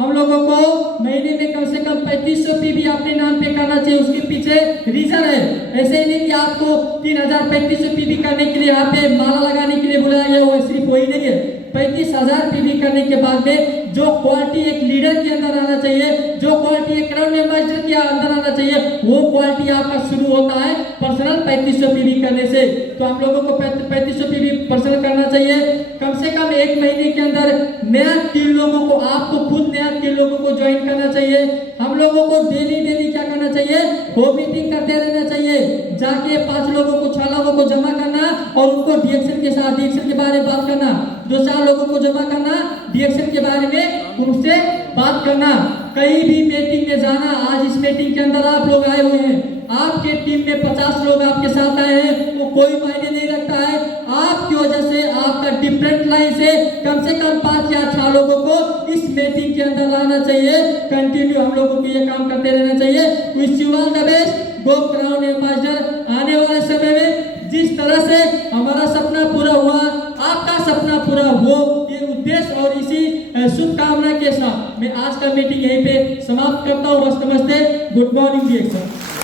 हम लोगों को महीने में कम से कम 3500 पीवी अपने नाम पे करना चाहिए। उसके पीछे रीजन है, ऐसे ही नहीं कि आपको 3000-3500 पीवी करने के लिए यहाँ पे माला लगाने के लिए बुलाया गया हुआ, सिर्फ वही नहीं है। 35,000 पीवी करने के बाद में जो क्वालिटी एक लीडर के अंदर आना चाहिए, जो क्वालिटी एक ग्राउंड एम्बेसडर के अंदर आना चाहिए, वो क्वालिटी आपका शुरू होता है पर्सनल 3500 पीवी करने से। तो हम लोगों को 3500 पीवी पर्सनल करना चाहिए। कम से कम एक महीने के अंदर नया 3 लोगों को, आपको खुद नया 3 लोगों को ज्वाइन करना चाहिए। हम लोगों को डेली क्या करना चाहिए? होम मीटिंग करते रहना चाहिए। जाके 5 लोगों को 6 लोगों को जमा करना और उनको डिएक्शन के साथ डिएक्शन के बारे में बात करना। 2-4 लोगों को जमा करना, डिएक्शन के बारे में उनसे बात करना। कहीं भी मीटिंग में जाना, आज इस मीटिंग के अंदर आप लोग आए हुए हैं, आपके टीम में 50 लोग आपके साथ आए हैं, वो कोई मायने नहीं रखता है। आपकी वजह से आपका डिफरेंट लाइन से कम 5 या 6 लोगों को इस मीटिंग के अंदर लाना चाहिए। कंटिन्यू हम लोगों को ये काम करते रहना चाहिए। Wish you all the best, go crown ambassador. आने वाले समय में जिस तरह से हमारा सपना पूरा हुआ, आपका सपना पूरा हो, ये उद्देश्य और इसी शुभकामना के साथ मैं आज का मीटिंग यहीं पे समाप्त करता हूँ। नमस्ते, गुड मॉर्निंग डिएक्शन।